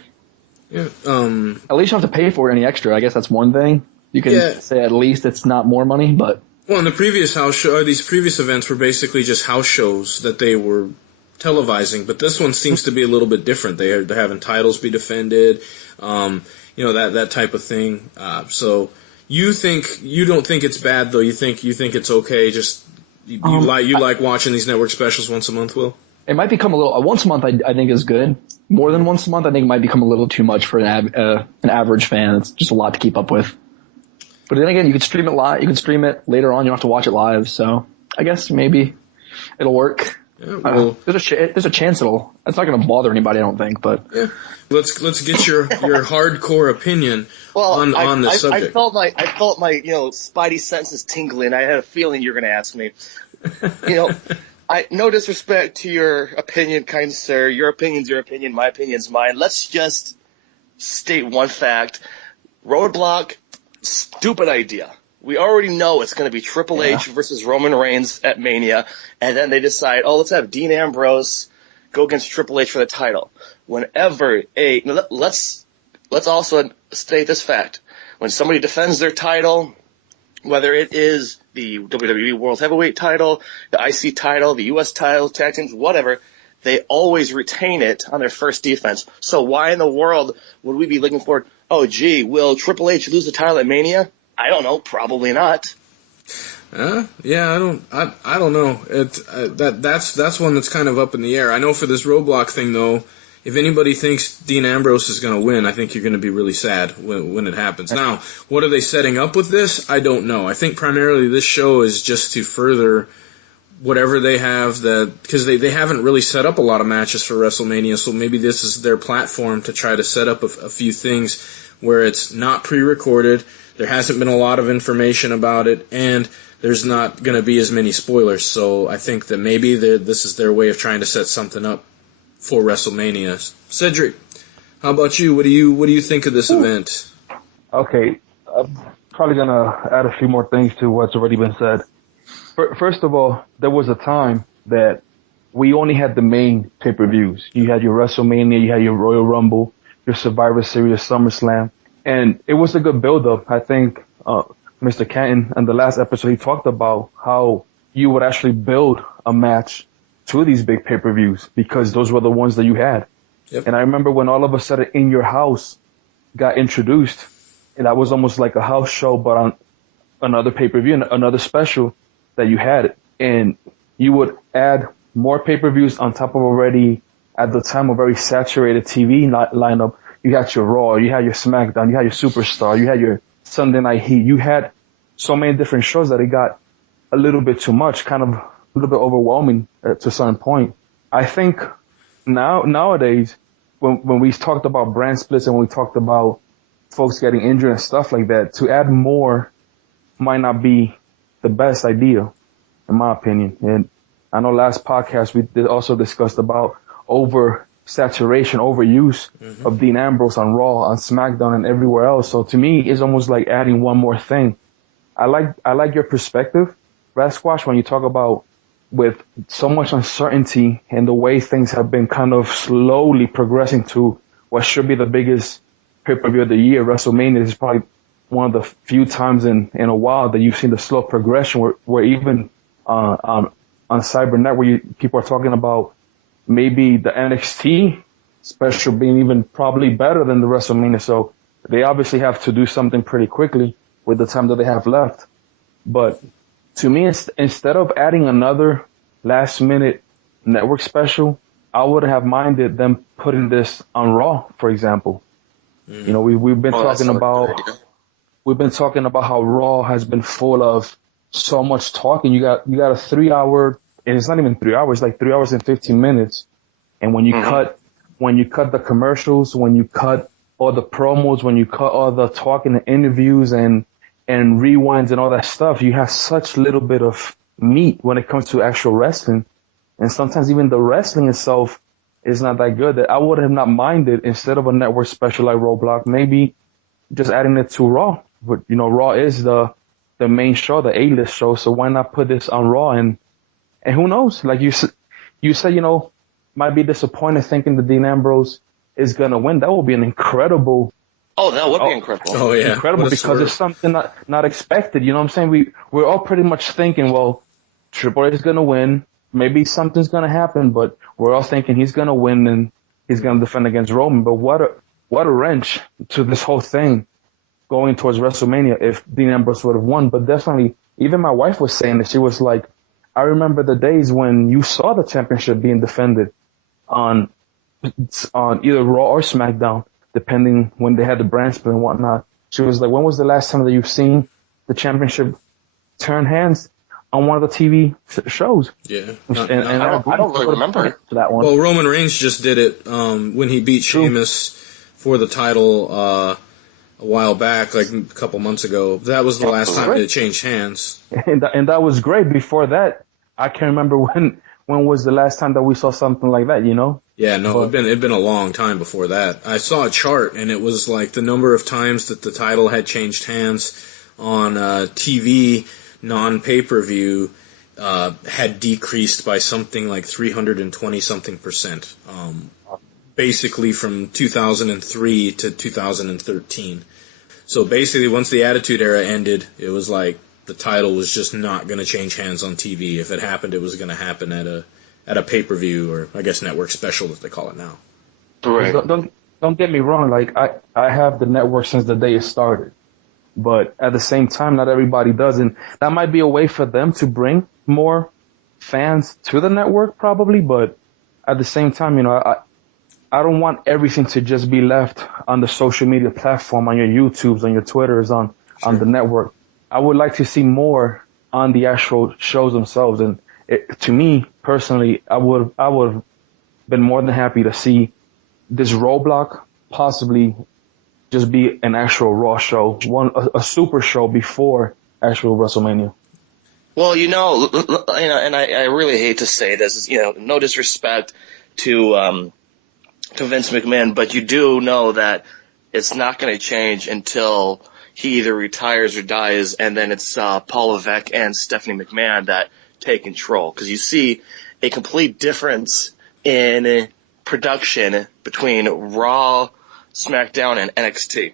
Yeah. At least you don't have to pay for any extra. I guess that's one thing. You can say at least it's not more money, but. Well, in the previous these previous events were basically just house shows that they were televising, but this one seems to be a little bit different. They're having titles be defended, that type of thing. So you don't think it's bad though? You think it's okay? Just you like watching these network specials once a month, Will? It might become a little. Once a month, I think is good. More than once a month, I think it might become a little too much for an average fan. It's just a lot to keep up with. But then again, you could stream it live. You can stream it later on. You don't have to watch it live. So I guess maybe it'll work. Yeah, well, there's a chance it's not going to bother anybody, I don't think. But yeah, let's get your hardcore opinion on this subject. I felt my spidey senses tingling. I had a feeling you were going to ask me. No disrespect to your opinion, kind sir. Your opinion's your opinion. My opinion's mine. Let's just state one fact. Roadblock, stupid idea. We already know it's going to be Triple H versus Roman Reigns at Mania, and then they decide, let's have Dean Ambrose go against Triple H for the title. Let's also state this fact. When somebody defends their title, whether it is the WWE World Heavyweight title, the IC title, the US title, tag teams, whatever, they always retain it on their first defense. So why in the world would we be looking for, will Triple H lose the title at Mania? I don't know. Probably not. Yeah, I don't know. That's one that's kind of up in the air. I know for this Roadblock thing though, if anybody thinks Dean Ambrose is going to win, I think you're going to be really sad when it happens. Now, what are they setting up with this? I don't know. I think primarily this show is just to further whatever they have, because they haven't really set up a lot of matches for WrestleMania, so maybe this is their platform to try to set up a few things where it's not pre-recorded, there hasn't been a lot of information about it, and there's not going to be as many spoilers. So I think that maybe this is their way of trying to set something up for WrestleMania. Cedric, how about you? What do you think of this event? Okay, I'm probably gonna add a few more things to what's already been said. First of all, there was a time that we only had the main pay-per-views. You had your WrestleMania, you had your Royal Rumble, your Survivor Series, SummerSlam, and it was a good build-up. I think Mr. Canton, in the last episode, he talked about how you would actually build a match to these big pay-per-views because those were the ones that you had. Yep. And I remember when all of a sudden In Your House got introduced, and that was almost like a house show, but on another pay-per-view, another special that you had, and you would add more pay-per-views on top of already, at the time, a very saturated TV lineup. You had your Raw, you had your SmackDown, you had your Superstar, you had your Sunday Night Heat. You had so many different shows that it got a little bit too much, kind of a little bit overwhelming to a certain point. I think nowadays, when we talked about brand splits and when we talked about folks getting injured and stuff like that, to add more might not be the best idea, in my opinion. And I know last podcast we also discussed about oversaturation, overuse of Dean Ambrose on Raw, on SmackDown, and everywhere else. So to me, it's almost like adding one more thing. I like your perspective, Rasquash, when you talk about with so much uncertainty and the way things have been kind of slowly progressing to what should be the biggest pay-per-view of the year. WrestleMania is probably one of the few times in a while that you've seen the slow progression where even on Cybernet where people are talking about maybe the NXT special being even probably better than the WrestleMania. So they obviously have to do something pretty quickly with the time that they have left. But to me, instead of adding another last-minute network special, I wouldn't have minded them putting this on Raw, for example. You know, we've been talking about how Raw has been full of so much talking. You got a 3 hour, and it's not even 3 hours, like 3 hours and 15 minutes. And when you cut the commercials, when you cut all the promos, when you cut all the talking and interviews and rewinds and all that stuff, you have such little bit of meat when it comes to actual wrestling. And sometimes even the wrestling itself is not that good that I would have not minded, instead of a network special like Roadblock, maybe just adding it to Raw. But, you know, Raw is the main show, the A-list show, so why not put this on Raw? And who knows? Like you said, you know, might be disappointed thinking that Dean Ambrose is going to win. That would be an incredible... Oh, that would be incredible. Oh, yeah. Incredible, because it's something not expected. You know what I'm saying? We're all pretty much thinking, well, Triple H is going to win. Maybe something's going to happen, but we're all thinking he's going to win and he's going to defend against Roman. But what a wrench to this whole thing going towards WrestleMania if Dean Ambrose would have won. But definitely, even my wife was saying that. She was like, I remember the days when you saw the championship being defended on either Raw or SmackDown, depending when they had the brand split and whatnot. She was like, when was the last time that you've seen the championship turn hands on one of the TV shows? Yeah. I don't really remember that one. Well, Roman Reigns just did it when he beat Sheamus for the title a while back, like a couple months ago. That was the last time it changed hands. And that was great. Before that, I can't remember when was the last time that we saw something like that, you know? Yeah, no, it'd been a long time before that. I saw a chart, and it was like the number of times that the title had changed hands on TV, non-pay-per-view, had decreased by something like 320-something%, basically from 2003 to 2013. So basically, once the Attitude Era ended, it was like the title was just not going to change hands on TV. If it happened, it was going to happen at a pay-per-view, or I guess network special as they call it now. Right. Don't get me wrong. Like I have the network since the day it started. But at the same time, not everybody does. And that might be a way for them to bring more fans to the network probably. But at the same time, you know, I don't want everything to just be left on the social media platform, on your YouTubes, on your Twitters, on the network. I would like to see more on the actual shows themselves. And to me, personally, I would have been more than happy to see this roadblock possibly just be an actual Raw show, a super show before actual WrestleMania. Well, you know, and I really hate to say this, you know, no disrespect to Vince McMahon, but you do know that it's not going to change until he either retires or dies, and then it's Paul Levesque and Stephanie McMahon that take control. Because you see a complete difference in production between Raw, SmackDown, and NXT.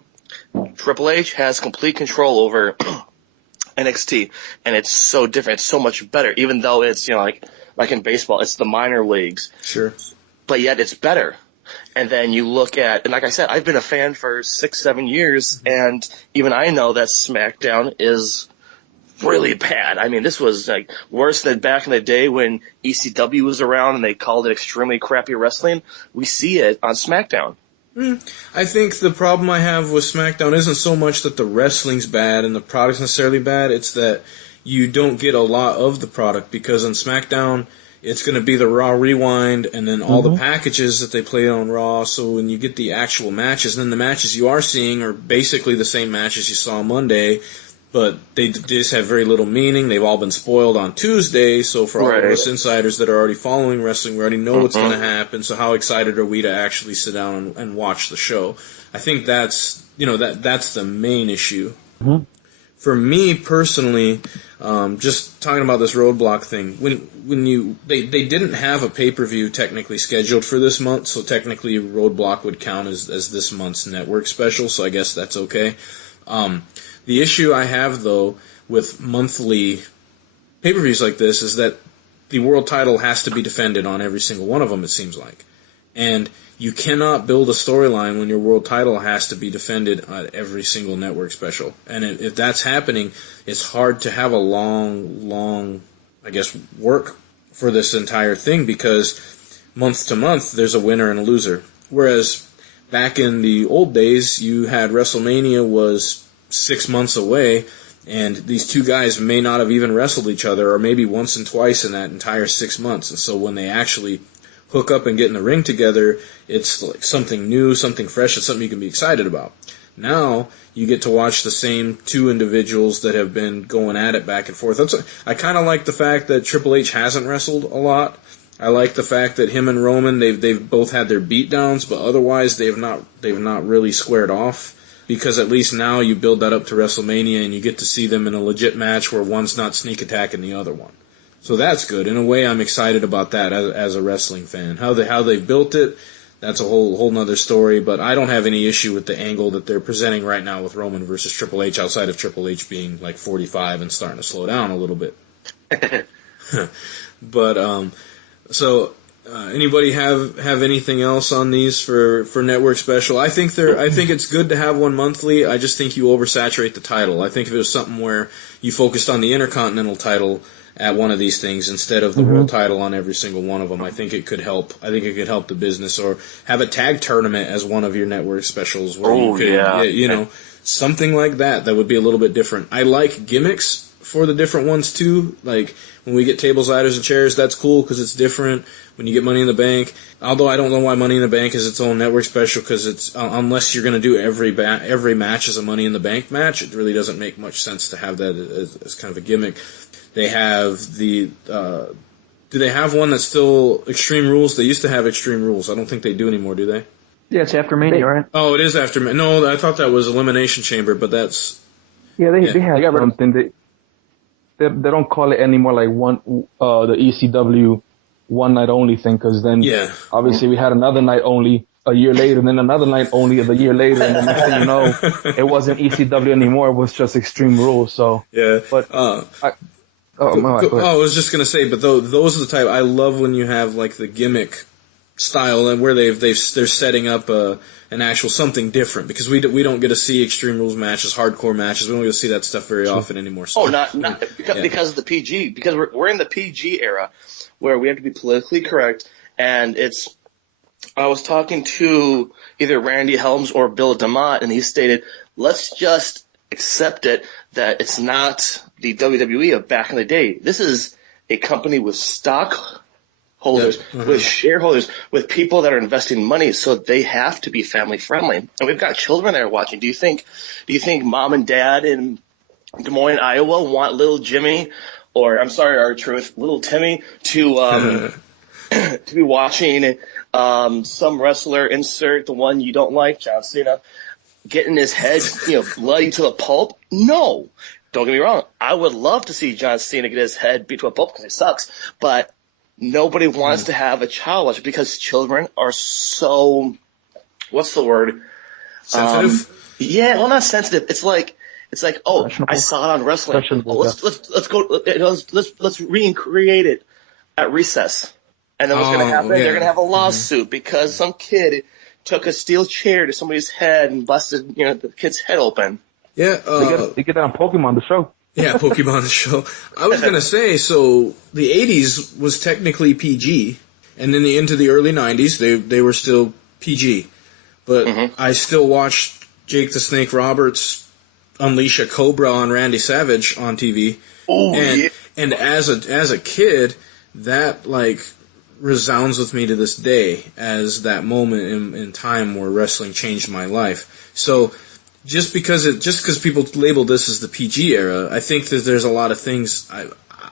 Triple H has complete control over NXT, and it's so different. It's so much better, even though it's, you know, like in baseball, it's the minor leagues. Sure. But yet it's better. And then you look at, and like I said, I've been a fan for 6-7 years, and even I know that SmackDown is really bad. I mean, this was like worse than back in the day when ECW was around and they called it extremely crappy wrestling. We see it on SmackDown. I think the problem I have with SmackDown isn't so much that the wrestling's bad and the product's necessarily bad, it's that you don't get a lot of the product, because on SmackDown it's going to be the Raw Rewind and then all the packages that they play on Raw, so when you get the actual matches, then the matches you are seeing are basically the same matches you saw Monday, but they just have very little meaning. They've all been spoiled on Tuesday, so for all of us insiders that are already following wrestling, we already know what's going to happen, so how excited are we to actually sit down and watch the show? I think that's, you know, that's the main issue. For me personally, just talking about this roadblock thing, they didn't have a pay-per-view technically scheduled for this month, so technically Roadblock would count as this month's network special, so I guess that's okay. The issue I have, though, with monthly pay-per-views like this is that the world title has to be defended on every single one of them, it seems like. And you cannot build a storyline when your world title has to be defended at every single network special. And if that's happening, it's hard to have a long, I guess, work for this entire thing, because month to month there's a winner and a loser. Whereas back in the old days, you had WrestleMania was 6 months away, and these two guys may not have even wrestled each other, or maybe once and twice in that entire 6 months. And so when they actually hook up and get in the ring together, it's like something new, something fresh, it's something you can be excited about. Now you get to watch the same two individuals that have been going at it back and forth. I kind of like the fact that Triple H hasn't wrestled a lot. I like the fact that him and Roman, they've both had their beatdowns, but otherwise they've not really squared off. Because at least now you build that up to WrestleMania and you get to see them in a legit match where one's not sneak attacking the other one. So that's good. In a way, I'm excited about that as a wrestling fan. How they've built it, that's a whole nother story. But I don't have any issue with the angle that they're presenting right now with Roman versus Triple H, outside of Triple H being like 45 and starting to slow down a little bit. But anybody have anything else on these for network special? I think it's good to have one monthly. I just think you oversaturate the title. I think if it was something where you focused on the Intercontinental title at one of these things instead of the world title on every single one of them, I think it could help. I think it could help the business. Or have a tag tournament as one of your network specials where you could, you know, something like that. That would be a little bit different. I like gimmicks for the different ones too. Like when we get tables, ladders, and chairs, that's cool because it's different. When you get Money in the Bank, although I don't know why Money in the Bank is its own network special, because it's unless you're going to do every match as a Money in the Bank match, it really doesn't make much sense to have that as kind of a gimmick. They have do they have one that's still Extreme Rules? They used to have Extreme Rules. I don't think they do anymore, do they? Yeah, it's after Mania, right? Oh, it is after Mania. No, I thought that was Elimination Chamber, but that's... Yeah, they have something. They don't call it anymore like the ECW one night only thing, because then obviously we had another night only a year later, and then another night only the year later, and the next thing you know, it wasn't ECW anymore, it was just Extreme Rules. So but I was just gonna say, but those are the type I love when you have like the gimmick style and where they're setting up an actual something different, because we don't get to see Extreme Rules matches, hardcore matches. We don't get to see that stuff very often anymore. So, because of the PG, because we're in the PG era where we have to be politically correct, and I was talking to either Randy Helms or Bill DeMott, and he stated, let's just accept it that it's not the WWE of back in the day. This is a company with stockholders, with shareholders, with people that are investing money, so they have to be family friendly. And we've got children that are watching. Do you think mom and dad in Des Moines, Iowa want little Jimmy, or I'm sorry, R-Truth, little Timmy to to be watching some wrestler, insert the one you don't like, John Cena, getting his head, bloody to the pulp? No. Don't get me wrong. I would love to see John Cena get his head beat to a pulp because it sucks, but nobody wants to have a child watch it because children are so, what's the word? Sensitive? Not sensitive. It's like, oh, I saw it on wrestling. Oh, let's go, let's recreate it at recess. And then what's going to happen? Yeah. They're going to have a lawsuit because some kid took a steel chair to somebody's head and busted, the kid's head open. Yeah, they get that on Pokemon, the show. Yeah, Pokemon, the show. I was going to say, so the 80s was technically PG, and then into the early 90s, they were still PG. But I still watched Jake the Snake Roberts unleash a cobra on Randy Savage on TV. And as a kid, that, resounds with me to this day as that moment in time where wrestling changed my life. So just because people label this as the PG era, I think that there's a lot of things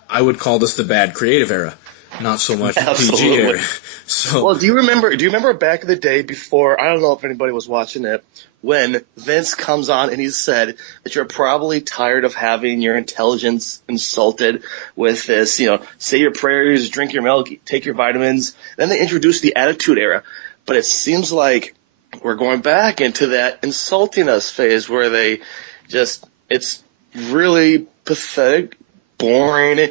I would call this the bad creative era, not so much the PG era. So, well, do you remember back in the day before, I don't know if anybody was watching it, when Vince comes on and he said that you're probably tired of having your intelligence insulted with this, say your prayers, drink your milk, take your vitamins. Then they introduced the Attitude Era. But it seems like we're going back into that insulting us phase where they it's really pathetic, boring,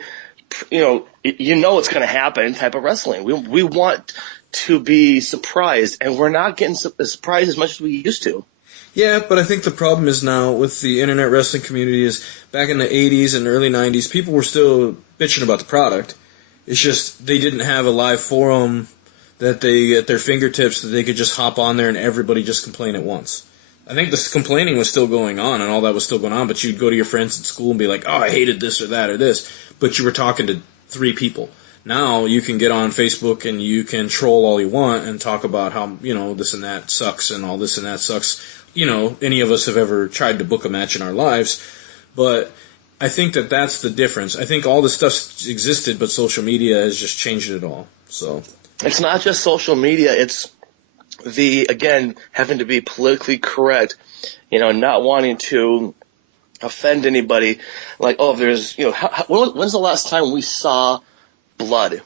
it's going to happen type of wrestling. We want to be surprised, and we're not getting surprised as much as we used to. Yeah, but I think the problem is now with the internet wrestling community is back in the 80s and early 90s, people were still bitching about the product. It's just they didn't have a live forum that they at their fingertips that they could just hop on there and everybody just complain at once. I think this complaining was still going on and all that was still going on, but you'd go to your friends at school and be like, oh, I hated this or that or this, but you were talking to 3 people. Now you can get on Facebook and you can troll all you want and talk about how, this and that sucks and all this and that sucks. Any of us have ever tried to book a match in our lives, but I think that that's the difference. I think all this stuff existed, but social media has just changed it all. So it's not just social media. It's having to be politically correct, not wanting to offend anybody. Like, there's, when's the last time we saw blood?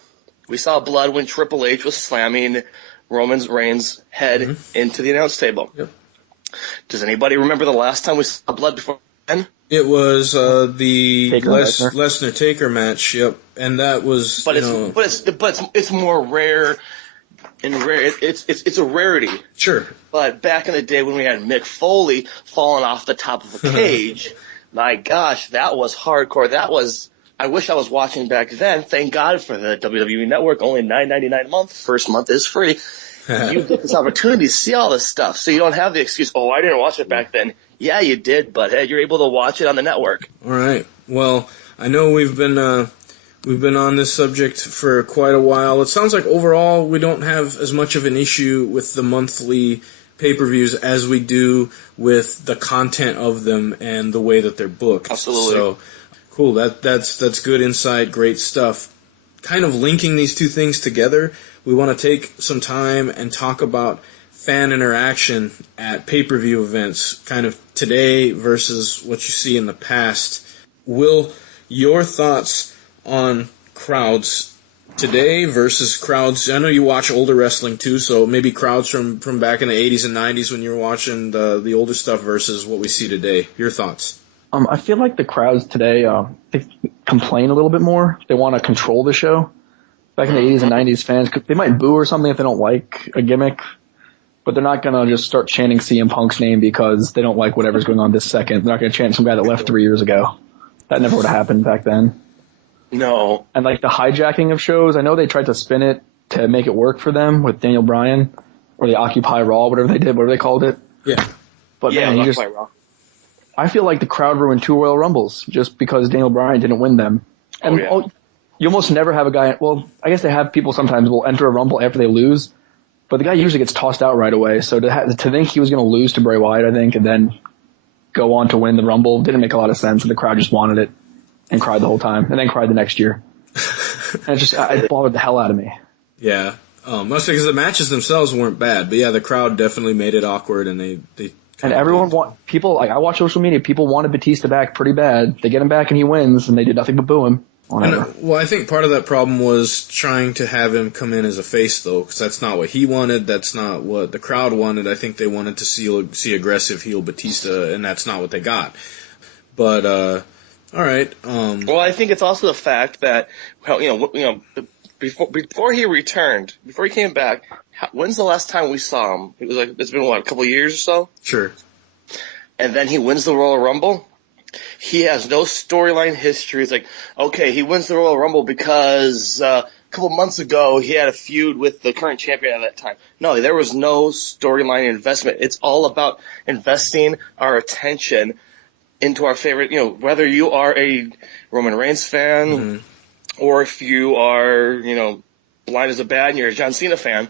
We saw blood when Triple H was slamming Roman Reigns' head into the announce table. Yep. Does anybody remember the last time we saw blood before then? It was the Lesnar Taker match. Yep, and that was. But it's more rare. It's a rarity. Sure. But back in the day when we had Mick Foley falling off the top of a cage, my gosh, that was hardcore. I wish I was watching back then. Thank God for the WWE Network. Only $9.99 a month. First month is free. You get this opportunity to see all this stuff, so you don't have the excuse, oh, I didn't watch it back then. Yeah, you did, but hey, you're able to watch it on the network. All right. Well, I know we've been on this subject for quite a while. It sounds like overall we don't have as much of an issue with the monthly pay-per-views as we do with the content of them and the way that they're booked. Absolutely. So, cool. That's good insight. Great stuff. Kind of linking these two things together, we want to take some time and talk about fan interaction at pay-per-view events, kind of today versus what you see in the past. Will, your thoughts on crowds today versus crowds? I know you watch older wrestling too, so maybe crowds from back in the 80s and 90s when you were watching the older stuff versus what we see today. Your thoughts? I feel like the crowds today, they complain a little bit more. They want to control the show. back in the 80s and 90s, fans, they might boo or something if they don't like a gimmick, but they're not going to just start chanting CM Punk's name because they don't like whatever's going on this second. They're not going to chant some guy that left 3 years ago. That never would have happened back then. No. And like the hijacking of shows, I know they tried to spin it to make it work for them with Daniel Bryan or the Occupy Raw, whatever they did, whatever they called it. Yeah. But man, Raw. I feel like the crowd ruined 2 Royal Rumbles just because Daniel Bryan didn't win them. And you almost never have a guy, well, I guess they have people sometimes will enter a Rumble after they lose, but the guy usually gets tossed out right away. So to think he was going to lose to Bray Wyatt, I think, and then go on to win the Rumble didn't make a lot of sense, and the crowd just wanted it and cried the whole time, and then cried the next year. And it bothered the hell out of me. Yeah. Mostly because the matches themselves weren't bad, but yeah, the crowd definitely made it awkward, and they and everyone I watch social media, people wanted Batista back pretty bad. They get him back and he wins, and they did nothing but boo him. Well, I think part of that problem was trying to have him come in as a face, though, because that's not what he wanted. That's not what the crowd wanted. I think they wanted to see aggressive heel Batista, and that's not what they got. But all right. Well, I think it's also the fact that, before he returned, before he came back, when's the last time we saw him? It's been a couple of years or so? Sure. And then he wins the Royal Rumble. He has no storyline history. It's like, okay, he wins the Royal Rumble because a couple months ago he had a feud with the current champion at that time. No, there was no storyline investment. It's all about investing our attention into our favorite, whether you are a Roman Reigns fan or if you are, blind as a bat and you're a John Cena fan,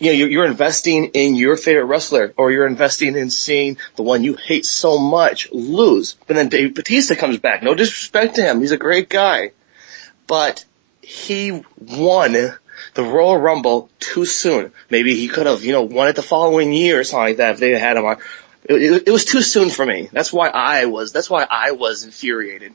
you're investing in your favorite wrestler, or you're investing in seeing the one you hate so much lose. But then Dave Batista comes back. No disrespect to him. He's a great guy. But he won the Royal Rumble too soon. Maybe he could have, won it the following year or something like that if they had him on. It was too soon for me. That's why I was infuriated.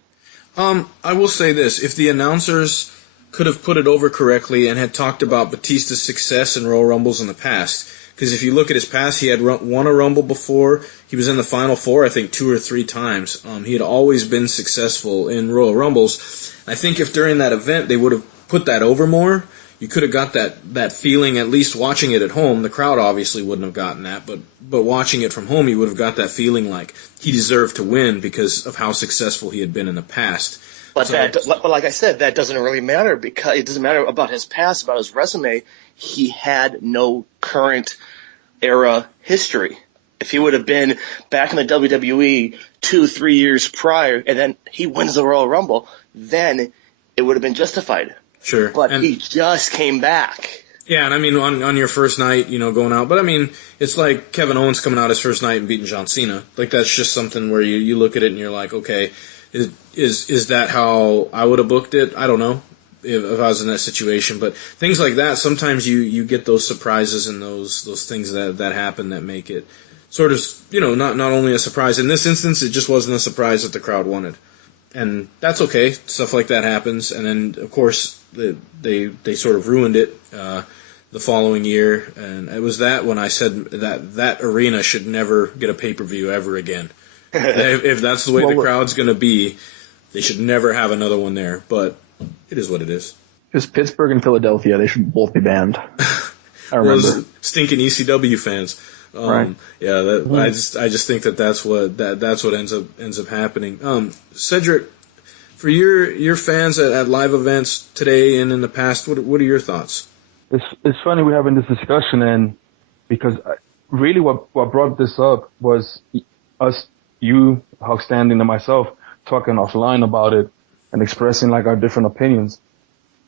I will say this. If the announcers could have put it over correctly and had talked about Batista's success in Royal Rumbles in the past. Because if you look at his past, he had won a Rumble before. He was in the Final Four, I think, 2 or 3 times. He had always been successful in Royal Rumbles. I think if during that event they would have put that over more, you could have got that feeling, at least watching it at home. The crowd obviously wouldn't have gotten that, but watching it from home, you would have got that feeling like he deserved to win because of how successful he had been in the past. But like I said, that doesn't really matter, because it doesn't matter about his past, about his resume. He had no current era history. If he would have been back in the WWE 2-3 years prior, and then he wins the Royal Rumble, then it would have been justified. Sure. But he just came back. Yeah, and I mean, on your first night, going out. But I mean, it's like Kevin Owens coming out his first night and beating John Cena. Like, that's just something where you look at it and you're like, okay, is that how I would have booked it? I don't know if I was in that situation. But things like that, sometimes you get those surprises and those things that happen that make it sort of, not only a surprise. In this instance, it just wasn't a surprise that the crowd wanted. And that's okay. Stuff like that happens. And then, of course, they sort of ruined it the following year. And it was that when I said that arena should never get a pay-per-view ever again. If that's the way the crowd's going to be, they should never have another one there. But it is what it is. Because Pittsburgh and Philadelphia, they should both be banned. I remember. Those stinking ECW fans. Right. Yeah, I just think that's what ends up happening. Cedric, for your fans at live events today and in the past, what are your thoughts? It's funny we're having this discussion, and because really what brought this up was us, you, Hawk Standing, and myself talking offline about it and expressing like our different opinions.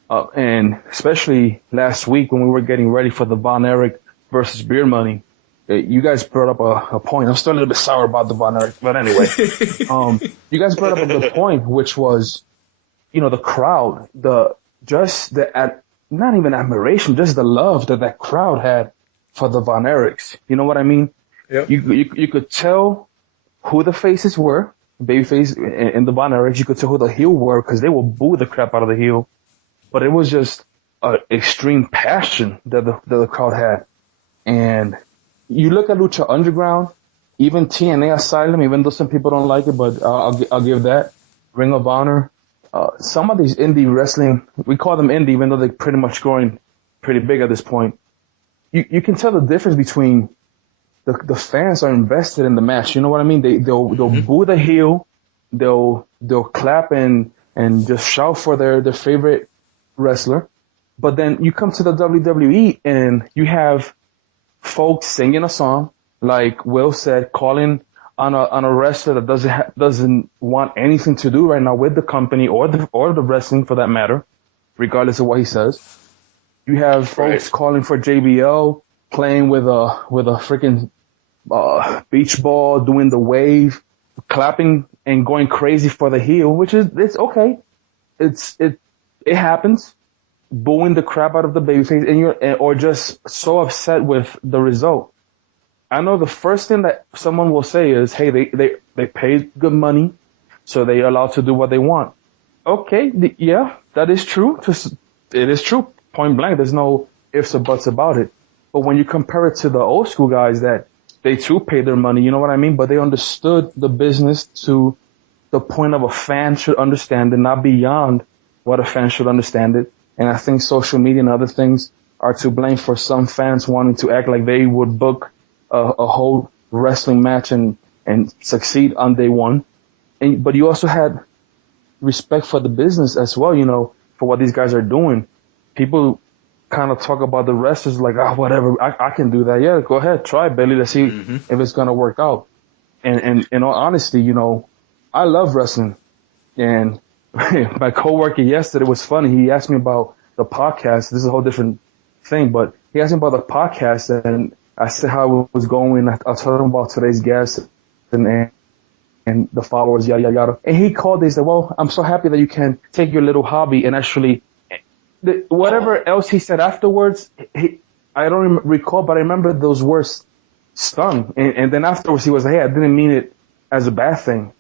And especially last week when we were getting ready for the Von Erich versus Beer Money. You guys brought up a point. I'm still a little bit sour about the Von Erich, but anyway, you guys brought up a good point, which was, the crowd, not even admiration, just the love that crowd had for the Von Erichs. You know what I mean? Yep. You could tell who the faces were, babyface in the Von Erichs. You could tell who the heel were because they will boo the crap out of the heel. But it was just extreme passion that the crowd had, and you look at Lucha Underground, even TNA Asylum, even though some people don't like it, but I'll give that. Ring of Honor, some of these indie wrestling, we call them indie, even though they're pretty much growing pretty big at this point. You can tell the difference between the fans are invested in the match. You know what I mean? They'll boo the heel, they'll clap and just shout for their favorite wrestler. But then you come to the WWE and you have folks singing a song, like Will said, calling on a wrestler that doesn't want anything to do right now with the company or the wrestling for that matter, regardless of what he says. You have folks calling for JBL, playing with a freaking beach ball, doing the wave, clapping and going crazy for the heel, which is it's okay. It happens. Booing the crap out of the babyface or just so upset with the result. I know the first thing that someone will say is, hey, they paid good money, so they're allowed to do what they want. Okay, yeah, that is true. It is true, point blank. There's no ifs or buts about it. But when you compare it to the old school guys that they too paid their money, you know what I mean? But they understood the business to the point of a fan should understand it, not beyond what a fan should understand it. And I think social media and other things are to blame for some fans wanting to act like they would book a whole wrestling match and succeed on day one. But you also had respect for the business as well, you know, for what these guys are doing. People kind of talk about the wrestlers like, whatever, I can do that. Yeah, go ahead, try, Bailey. Let's see if it's going to work out. And in all honesty, you know, I love wrestling. And my coworker yesterday was funny. He asked me about the podcast. This is a whole different thing, but he asked me about the podcast, and I said how it was going. I told him about today's guest and the followers, yada, yada, yada. And he called. He said, well, I'm so happy that you can take your little hobby and actually whatever else he said afterwards, I don't recall, but I remember those words stung. And then afterwards he was like, hey, I didn't mean it as a bad thing.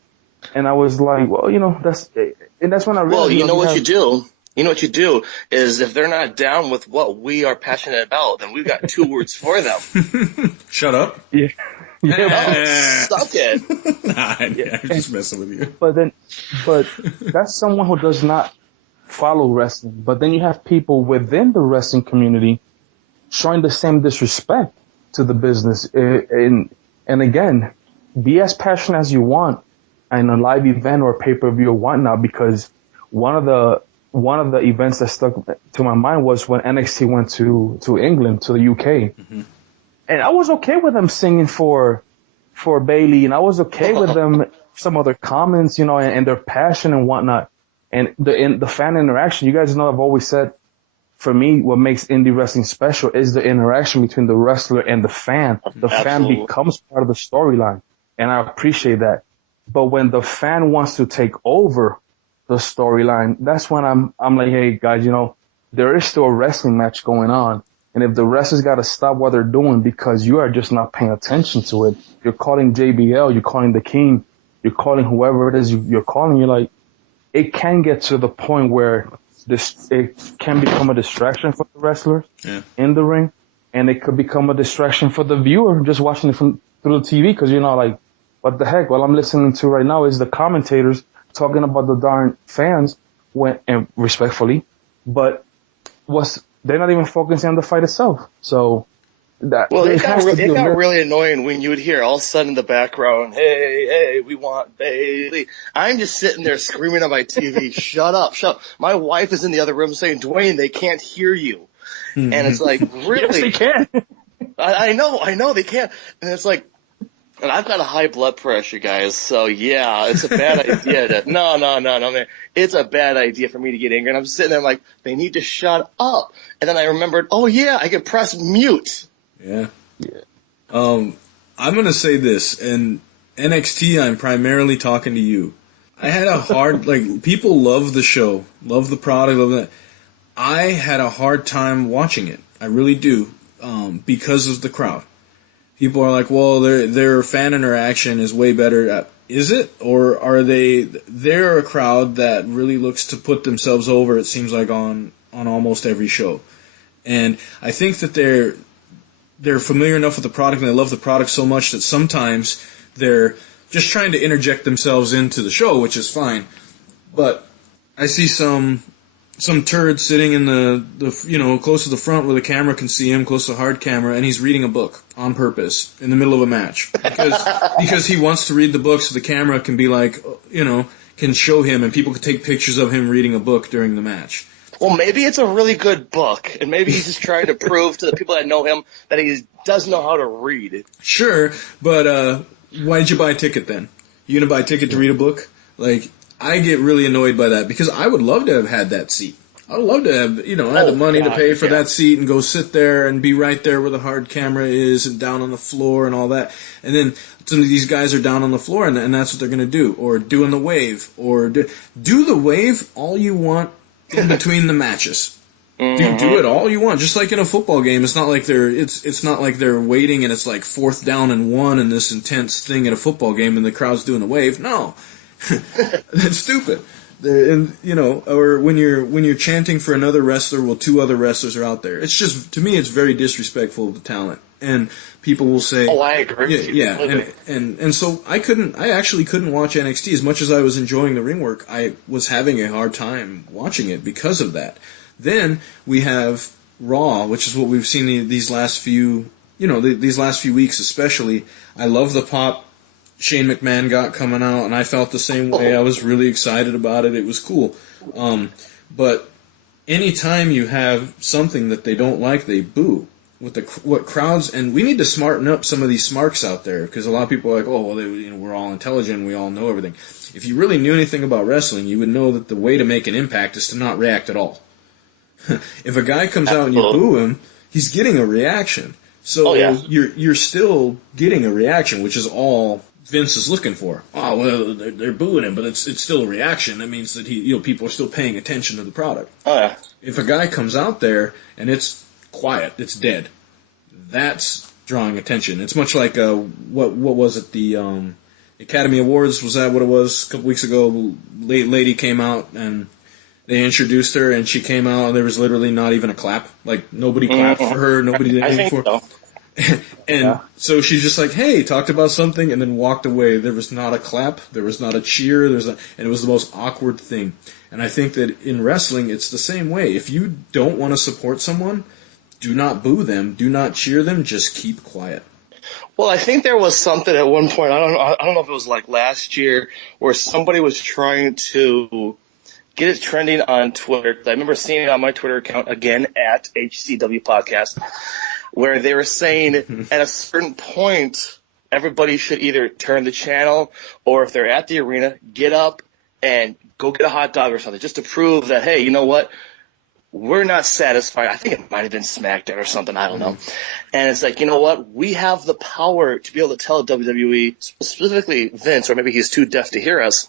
And I was like, well, you know, that's when I realized. Well, you know what you do? You know what you do is if they're not down with what we are passionate about, then we've got two words for them. Shut up. Yeah. Suck it. I'm just messing with you. But that's someone who does not follow wrestling. But then you have people within the wrestling community showing the same disrespect to the business. And again, be as passionate as you want in a live event or pay-per-view or whatnot, because one of the events that stuck to my mind was when NXT went to England, to the UK. Mm-hmm. And I was okay with them singing for Bailey, and I was okay with them, some other comments, you know, and their passion and whatnot. And the fan interaction, you guys know I've always said, for me, what makes indie wrestling special is the interaction between the wrestler and the fan. The fan becomes part of the storyline, and I appreciate that. But when the fan wants to take over the storyline, that's when I'm like, hey guys, you know, there is still a wrestling match going on. And if the wrestlers got to stop what they're doing because you are just not paying attention to it, you're calling JBL, you're calling the King, you're calling whoever it is you're calling, you're like, it can get to the point where it can become a distraction for the wrestlers in the ring, and it could become a distraction for the viewer just watching it through the TV, because you're not like, what the heck? What I'm listening to right now is the commentators talking about the darn fans, and respectfully, but they're not even focusing on the fight itself. So it got really annoying when you would hear all of a sudden in the background, hey, we want Bailey. I'm just sitting there screaming on my TV, shut up. My wife is in the other room saying, Dwayne, they can't hear you. Mm-hmm. And it's like, really? Yes, they can. I know they can. And it's like, and I've got a high blood pressure, guys, so yeah, it's a bad idea no, man. It's a bad idea for me to get angry. And I'm sitting there like, they need to shut up. And then I remembered, oh yeah, I can press mute. Yeah. I'm gonna say this, and NXT, I'm primarily talking to you. I had a hard, people love the show, love the product, love that. I had a hard time watching it. I really do, because of the crowd. People are like, well, their fan interaction is way better. Is it? Or are they're a crowd that really looks to put themselves over, it seems like, on almost every show. And I think that they're familiar enough with the product and they love the product so much that sometimes they're just trying to interject themselves into the show, which is fine. But I see some turd sitting in the close to the front where the camera can see him, close to the hard camera, and he's reading a book on purpose in the middle of a match because he wants to read the book so the camera can be like, can show him and people can take pictures of him reading a book during the match. Well, maybe it's a really good book, and maybe he's just trying to prove to the people that know him that he does know how to read. Sure, but why'd you buy a ticket then? You gonna buy a ticket to read a book? Like, I get really annoyed by that because I would love to have had that seat. I would love to have, had the money to pay for that seat and go sit there and be right there where the hard camera is and down on the floor and all that. And then some of these guys are down on the floor and that's what they're going to do. Or doing the wave. Or do the wave all you want in between the matches. Do it all you want. Just like in a football game, it's not like they're waiting and it's like 4th down and 1 and this intense thing in a football game and the crowd's doing the wave. No. That's stupid. Or when you're chanting for another wrestler while 2 other wrestlers are out there. It's just, to me, it's very disrespectful of the talent. And people will say, "Oh, I agree." Yeah. And so I actually couldn't watch NXT as much as I was enjoying the ring work. I was having a hard time watching it because of that. Then we have Raw, which is what we've seen these last few weeks especially. I love the pop Shane McMahon got coming out, and I felt the same way. I was really excited about it. It was cool. But anytime you have something that they don't like, they boo. What crowds, and we need to smarten up some of these smarks out there, because a lot of people are like, oh, well, we're all intelligent, we all know everything. If you really knew anything about wrestling, you would know that the way to make an impact is to not react at all. If a guy comes out and you boo him, he's getting a reaction. So you're still getting a reaction, which is all Vince is looking for. Oh, well, they're booing him, but it's still a reaction. That means that people are still paying attention to the product. Oh, yeah. If a guy comes out there and it's quiet, it's dead, that's drawing attention. It's much like what was it, the Academy Awards, was that what it was a couple weeks ago? Lady came out and they introduced her and she came out and there was literally not even a clap. Like, nobody clapped for her, nobody did anything for her. And so she's just like, hey, talked about something, and then walked away. There was not a clap, there was not a cheer, and it was the most awkward thing. And I think that in wrestling, it's the same way. If you don't want to support someone, do not boo them, do not cheer them, just keep quiet. Well, I think there was something at one point, I don't know if it was like last year, where somebody was trying to get it trending on Twitter. I remember seeing it on my Twitter account, again, at HCW Podcast, where they were saying at a certain point, everybody should either turn the channel or if they're at the arena, get up and go get a hot dog or something, just to prove that, hey, you know what? We're not satisfied. I think it might have been SmackDown or something. I don't know. And it's like, you know what? We have the power to be able to tell WWE, specifically Vince, or maybe he's too deaf to hear us,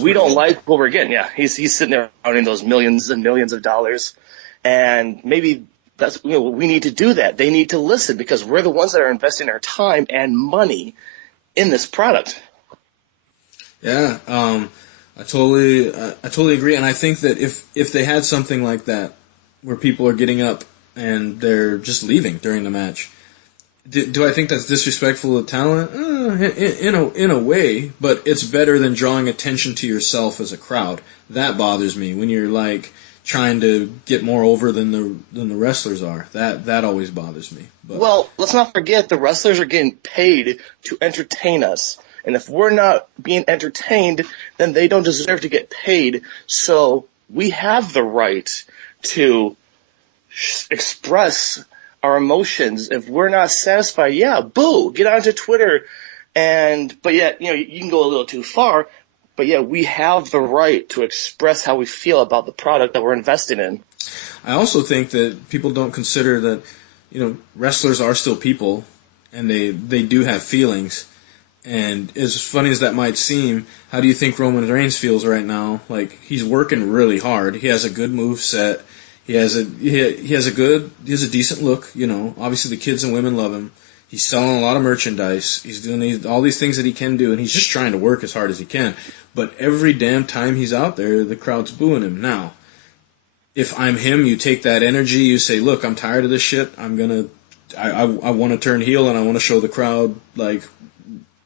we don't like what we're getting. Yeah, he's sitting there earning those millions and millions of dollars. And maybe that's, we need to do that. They need to listen because we're the ones that are investing our time and money in this product. Yeah, I totally agree. And I think that if they had something like that where people are getting up and they're just leaving during the match, do I think that's disrespectful of talent? In a way, but it's better than drawing attention to yourself as a crowd. That bothers me when you're like trying to get more over than the wrestlers are. That always bothers me. But. Well, let's not forget the wrestlers are getting paid to entertain us. And if we're not being entertained, then they don't deserve to get paid. So we have the right to express our emotions. If we're not satisfied, boo, get onto Twitter. But yet, you can go a little too far. But yeah, we have the right to express how we feel about the product that we're investing in. I also think that people don't consider that, wrestlers are still people, and they do have feelings. And as funny as that might seem, how do you think Roman Reigns feels right now? Like, he's working really hard. He has a good move set. He has a decent look. Obviously the kids and women love him. He's selling a lot of merchandise. He's doing all these things that he can do, and he's just trying to work as hard as he can. But every damn time he's out there, the crowd's booing him. Now, if I'm him, you take that energy, you say, look, I'm tired of this shit. I want to turn heel, and I want to show the crowd, like,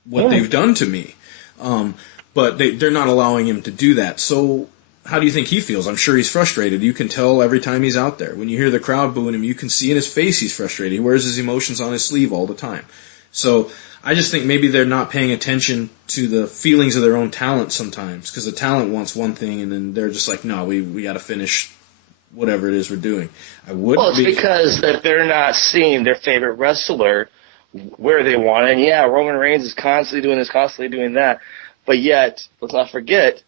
what they've done to me. But they're not allowing him to do that. So how do you think he feels? I'm sure he's frustrated. You can tell every time he's out there. When you hear the crowd booing him, you can see in his face he's frustrated. He wears his emotions on his sleeve all the time. So I just think maybe they're not paying attention to the feelings of their own talent sometimes, because the talent wants one thing, and then they're just like, no, we got to finish whatever it is we're doing. Well, it's because that they're not seeing their favorite wrestler where they want it. And yeah, Roman Reigns is constantly doing this, constantly doing that. But yet, let's not forget,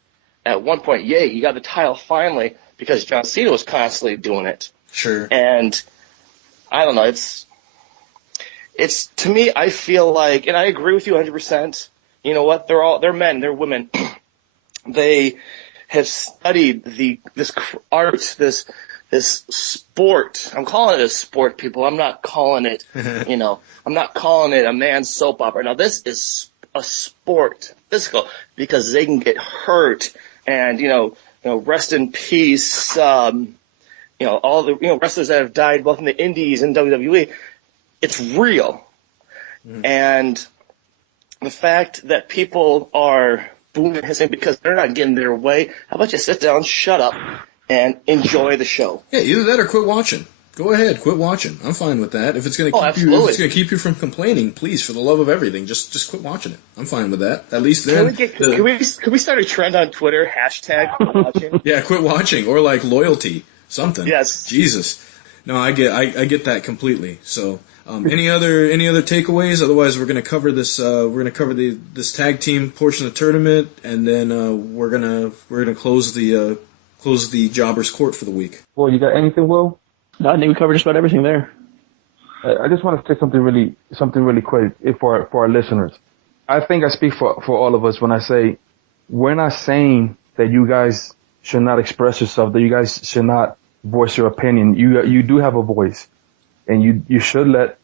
at one point, he got the title finally because John Cena was constantly doing it. Sure. And I don't know, it's to me, I feel like, and I agree with you 100%. You know what? They're men, they're women. They have studied this art, this sport. I'm calling it a sport, people. I'm not calling it, I'm not calling it a man's soap opera. Now, this is a sport, physical, because they can get hurt, and rest in peace. All the wrestlers that have died both in the Indies and WWE. It's real, and the fact that people are booing and hissing because they're not getting their way. How about you sit down, shut up, and enjoy the show? Yeah, either that or quit watching. Go ahead, quit watching. I'm fine with that. If it's going to keep you from complaining, please, for the love of everything, just quit watching it. I'm fine with that. At least then. Can we start a trend on Twitter? Hashtag quit watching. Yeah, quit watching, or like loyalty, something. Yes. Jesus. No, I get that completely. So, any other takeaways? Otherwise, we're going to cover this. We're going to cover this tag team portion of the tournament, and then we're gonna close the Jobbers Court for the week. Well, you got anything, Will? No, I think we covered just about everything there. I just want to say something really quick for our listeners. I think I speak for all of us when I say we're not saying that you guys should not express yourself, that you guys should not voice your opinion. You do have a voice, and you should let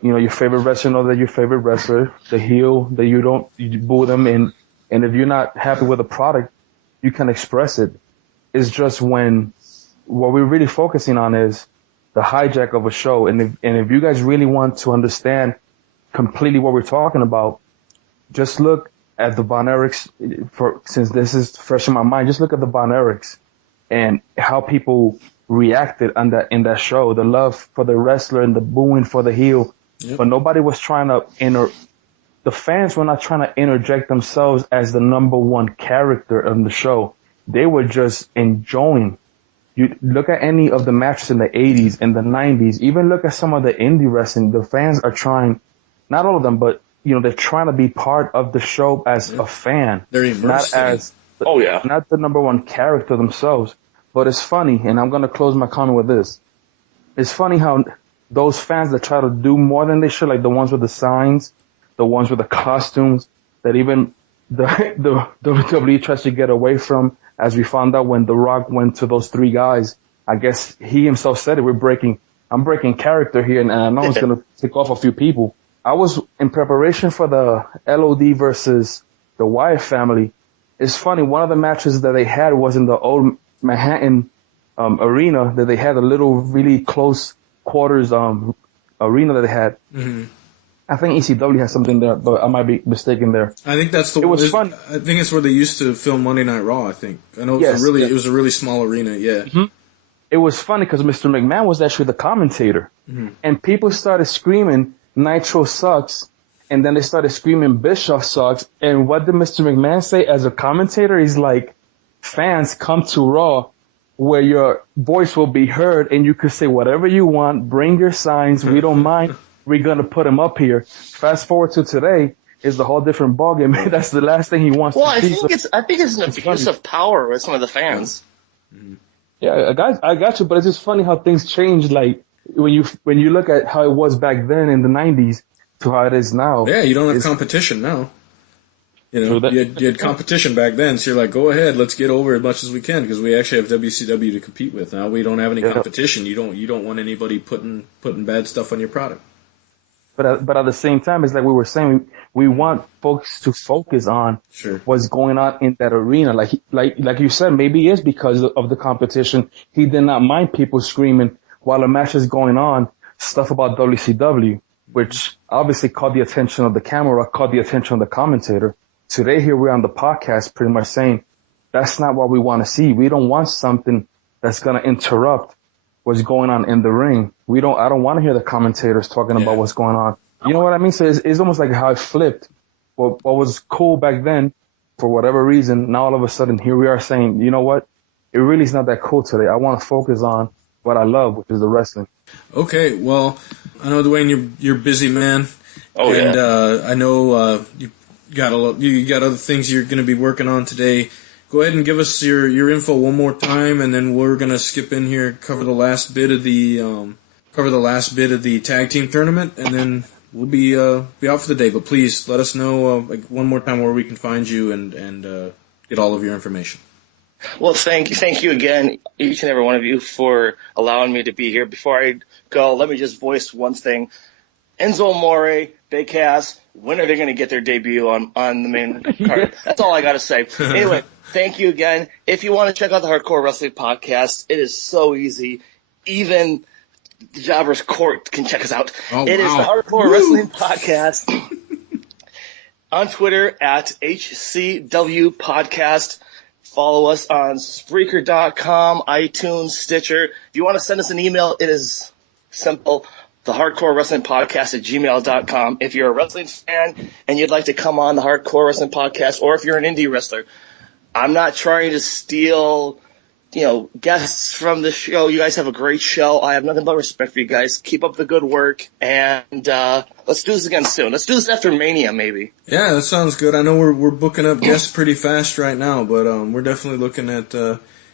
your favorite wrestler know that your favorite wrestler, the heel, that you boo them, and if you're not happy with the product, you can express it. It's just when what we're really focusing on is the hijack of a show, and if you guys really want to understand completely what we're talking about, just look at the Von Erichs. Since this is fresh in my mind, just look at the Von Erichs and how people reacted in that show. The love for the wrestler and the booing for the heel, but nobody was trying to the fans were not trying to interject themselves as the number one character in the show. They were just enjoying. You look at any of the matches in the 80s and the 90s, even look at some of the indie wrestling, the fans are trying, not all of them, but they're trying to be part of the show as a fan. They're immersed. Not the number one character themselves. But it's funny, and I'm going to close my comment with this. It's funny how those fans that try to do more than they should, like the ones with the signs, the ones with the costumes, that even the WWE tries to get away from, as we found out when The Rock went to those three guys. I guess he himself said it, I'm breaking character here, and I know it's going to tick off a few people. I was in preparation for the LOD versus the Wyatt family. It's funny, one of the matches that they had was in the old Manhattan arena, that they had a little really close quarters arena that they had. Mm-hmm. I think ECW has something there, but I might be mistaken there. I think that's it was fun. I think it's where they used to film Monday Night Raw. I think it was a really small arena. Yeah. Mm-hmm. It was funny because Mr. McMahon was actually the commentator, and people started screaming Nitro sucks, and then they started screaming Bischoff sucks. And what did Mr. McMahon say as a commentator? He's like, fans, come to Raw where your voice will be heard and you can say whatever you want, bring your signs, we don't mind, we're going to put them up here. Fast forward to today, is the whole different ballgame. That's the last thing he wants to see. I think it's an abuse of power with some of the fans. Yeah, I got you, but it's just funny how things change, like when you look at how it was back then in the 90s to how it is now. Yeah, you don't have competition now. You had competition back then, so you're like, go ahead, let's get over as much as we can because we actually have WCW to compete with. Now we don't have any competition. You don't want anybody putting bad stuff on your product. But at the same time, it's like we were saying, we want folks to focus on what's going on in that arena. Like you said, maybe it's because of the competition. He did not mind people screaming while a match is going on, stuff about WCW, which obviously caught the attention of the camera, caught the attention of the commentator. Today here we're on the podcast pretty much saying, that's not what we want to see. We don't want something that's going to interrupt what's going on in the ring. I don't want to hear the commentators talking about what's going on. You know what I mean? So it's almost like how it flipped. What was cool back then, for whatever reason, now all of a sudden here we are saying, you know what? It really is not that cool today. I want to focus on what I love, which is the wrestling. Okay, well, I know, Dwayne, you're a busy man. Oh, and, yeah. I know, you got other things you're going to be working on today. Go ahead and give us your info one more time, and then we're going to skip in here, cover the last bit of the tag team tournament, and then we'll be out for the day. But please let us know, one more time where we can find you and get all of your information. Well, thank you again, each and every one of you, for allowing me to be here. Before I go, let me just voice one thing. Enzo Amore, Big Cass, when are they going to get their debut on the main card? That's all I got to say. Anyway, thank you again. If you want to check out the Hardcore Wrestling Podcast, it is so easy. Even the Jobber's Court can check us out. Is the Hardcore Wrestling Podcast on Twitter at HCW Podcast. Follow us on Spreaker.com, iTunes, Stitcher. If you want to send us an email, it is simple. The Hardcore Wrestling Podcast at gmail.com. If you're a wrestling fan and you'd like to come on the Hardcore Wrestling Podcast, or if you're an indie wrestler, I'm not trying to steal, guests from the show. You guys have a great show. I have nothing but respect for you guys. Keep up the good work, and let's do this again soon. Let's do this after Mania, maybe. Yeah, that sounds good. I know we're booking up guests pretty fast right now, but we're definitely looking at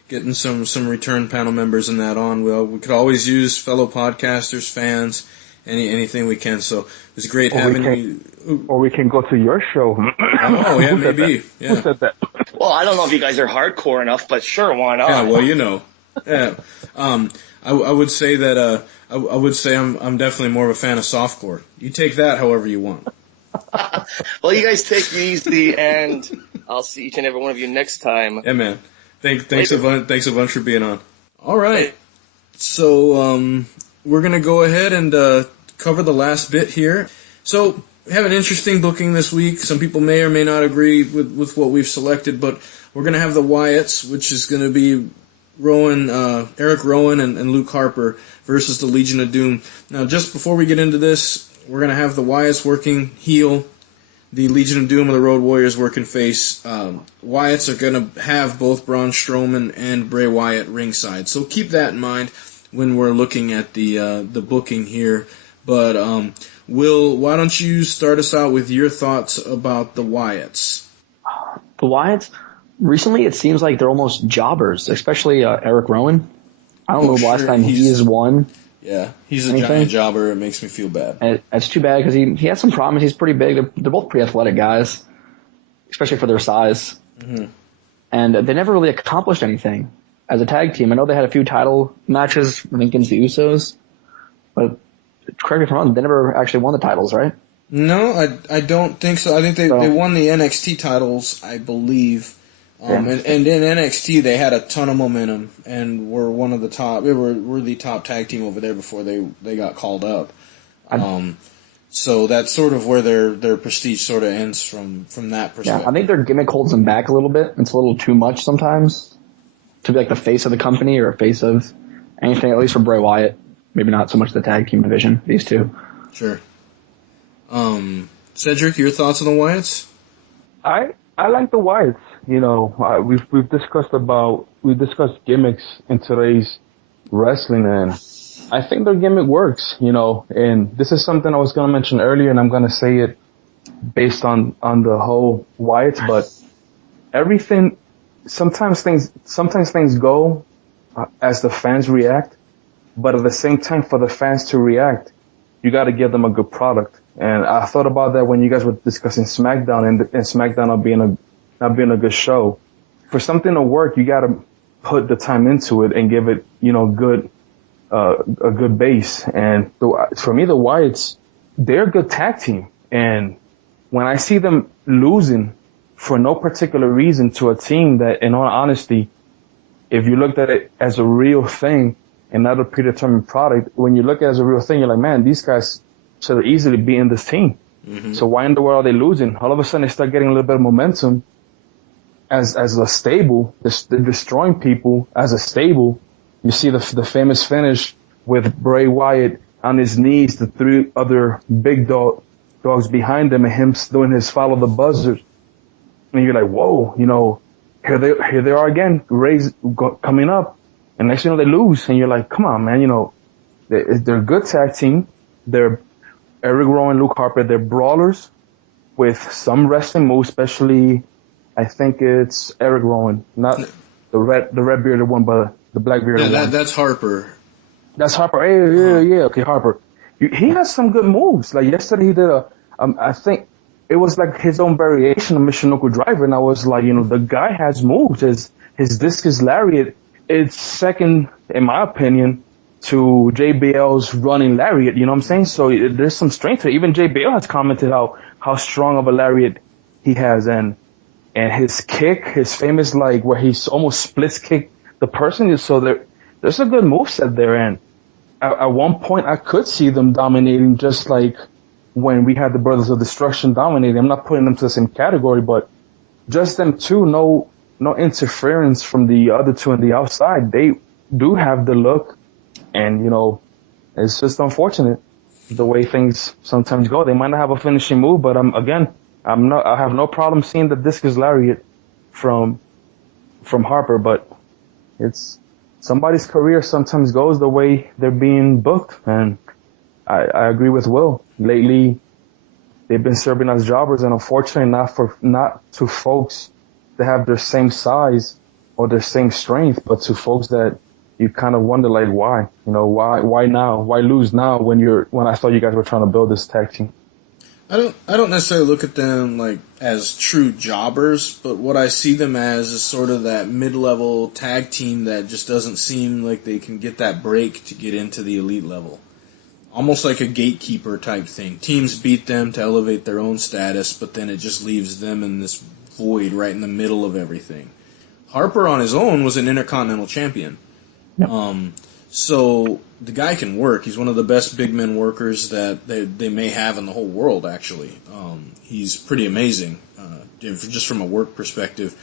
getting some return panel members and that on. We could always use fellow podcasters, fans, anything we can. So it was great having you. Or we can go to your show. Oh, yeah, maybe. Yeah. Who said that? Well, I don't know if you guys are hardcore enough, but sure, why not? Yeah, well, Yeah. I would say that I'm definitely more of a fan of softcore. You take that however you want. Well, you guys take it easy, and I'll see each and every one of you next time. Yeah, man. Thanks a bunch for being on. All right. So we're going to go ahead and cover the last bit here. So we have an interesting booking this week. Some people may or may not agree with what we've selected, but we're going to have the Wyatts, which is going to be Eric Rowan and Luke Harper versus the Legion of Doom. Now, just before we get into this, we're going to have the Wyatts working heel, the Legion of Doom and the Road Warriors working face. Wyatts are going to have both Braun Strowman and Bray Wyatt ringside. So keep that in mind when we're looking at the booking here. But Will, why don't you start us out with your thoughts about the Wyatts? The Wyatts, recently it seems like they're almost jobbers, especially Eric Rowan. I don't know the last time he's won. Yeah, he's a giant jobber. It makes me feel bad. And it's too bad because he has some problems. He's pretty big. They're both pretty athletic guys, especially for their size. Mm-hmm. And they never really accomplished anything as a tag team. I know they had a few title matches, I think, against the Usos, but correct me if I'm wrong, they never actually won the titles, right? No, I don't think so. I think they won the NXT titles, I believe. And in NXT they had a ton of momentum and were one of the top. They were the top tag team over there before they got called up. So that's sort of where their prestige sort of ends from that perspective. Yeah, I think their gimmick holds them back a little bit. It's a little too much sometimes to be like the face of the company or a face of anything. At least for Bray Wyatt, maybe not so much the tag team division. These two. Sure. Cedric, your thoughts on the Wyatts? I like the Wyatts. We've discussed gimmicks in today's wrestling, and I think their gimmick works, and this is something I was going to mention earlier, and I'm going to say it based on the whole Wyatts, but sometimes things go as the fans react, but at the same time, for the fans to react, you got to give them a good product. And I thought about that when you guys were discussing SmackDown and SmackDown not being a good show. For something to work, you got to put the time into it and give it, a good base. And for me, the Wyatts, they're a good tag team. And when I see them losing for no particular reason to a team that, in all honesty, if you looked at it as a real thing and not a predetermined product, when you look at it as a real thing, you're like, man, these guys should easily be in this team. Mm-hmm. So why in the world are they losing? All of a sudden they start getting a little bit of momentum as a stable, they're destroying people as a stable. You see the famous finish with Bray Wyatt on his knees, the three other big dogs behind him, and him doing his follow the buzzard. And you're like, whoa, here they are again, coming up, and next thing you know they lose, and you're like, come on, man, they're a good tag team. They're Eric Rowan, Luke Harper. They're brawlers with some wrestling moves, especially I think it's Eric Rowan, not the red bearded one, but the black bearded one. That's Harper. That's Harper. Yeah. Okay, Harper. He has some good moves. Like yesterday, he did I think it was like his own variation of Michinoku Driver, and I was like, the guy has moves. His discus lariat, it's second, in my opinion, to JBL's running lariat. You know what I'm saying? So there's some strength to it. Even JBL has commented how strong of a lariat he has, and his kick, his famous where he's almost splits kick the person. So there's a good moveset there, and at one point I could see them dominating, just like when we had the Brothers of Destruction dominating. I'm not putting them to the same category, but just them two, no interference from the other two on the outside. They do have the look, and it's just unfortunate the way things sometimes go. They might not have a finishing move, but I have no problem seeing the discus lariat from Harper, but it's somebody's career sometimes goes the way they're being booked, and I agree with Will. Lately, they've been serving as jobbers, and unfortunately not to folks that have their same size or their same strength, but to folks that you kind of wonder why, why now? Why lose now when I thought you guys were trying to build this tag team? I don't necessarily look at them as true jobbers, but what I see them as is sort of that mid-level tag team that just doesn't seem like they can get that break to get into the elite level. Almost like a gatekeeper type thing. Teams beat them to elevate their own status, but then it just leaves them in this void right in the middle of everything. Harper on his own was an Intercontinental Champion. Yep. So the guy can work. He's one of the best big men workers that they may have in the whole world, actually. He's pretty amazing, just from a work perspective.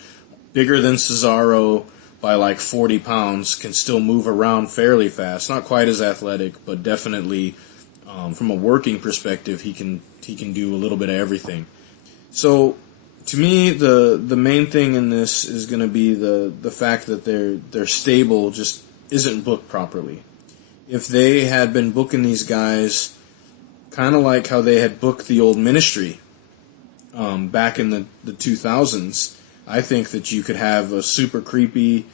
Bigger than Cesaro by 40 pounds, can still move around fairly fast. Not quite as athletic, but definitely from a working perspective, he can do a little bit of everything. So to me, the main thing in this is going to be the fact that their stable just isn't booked properly. If they had been booking these guys kind of like how they had booked the old Ministry back in the 2000s, I think that you could have a super creepy,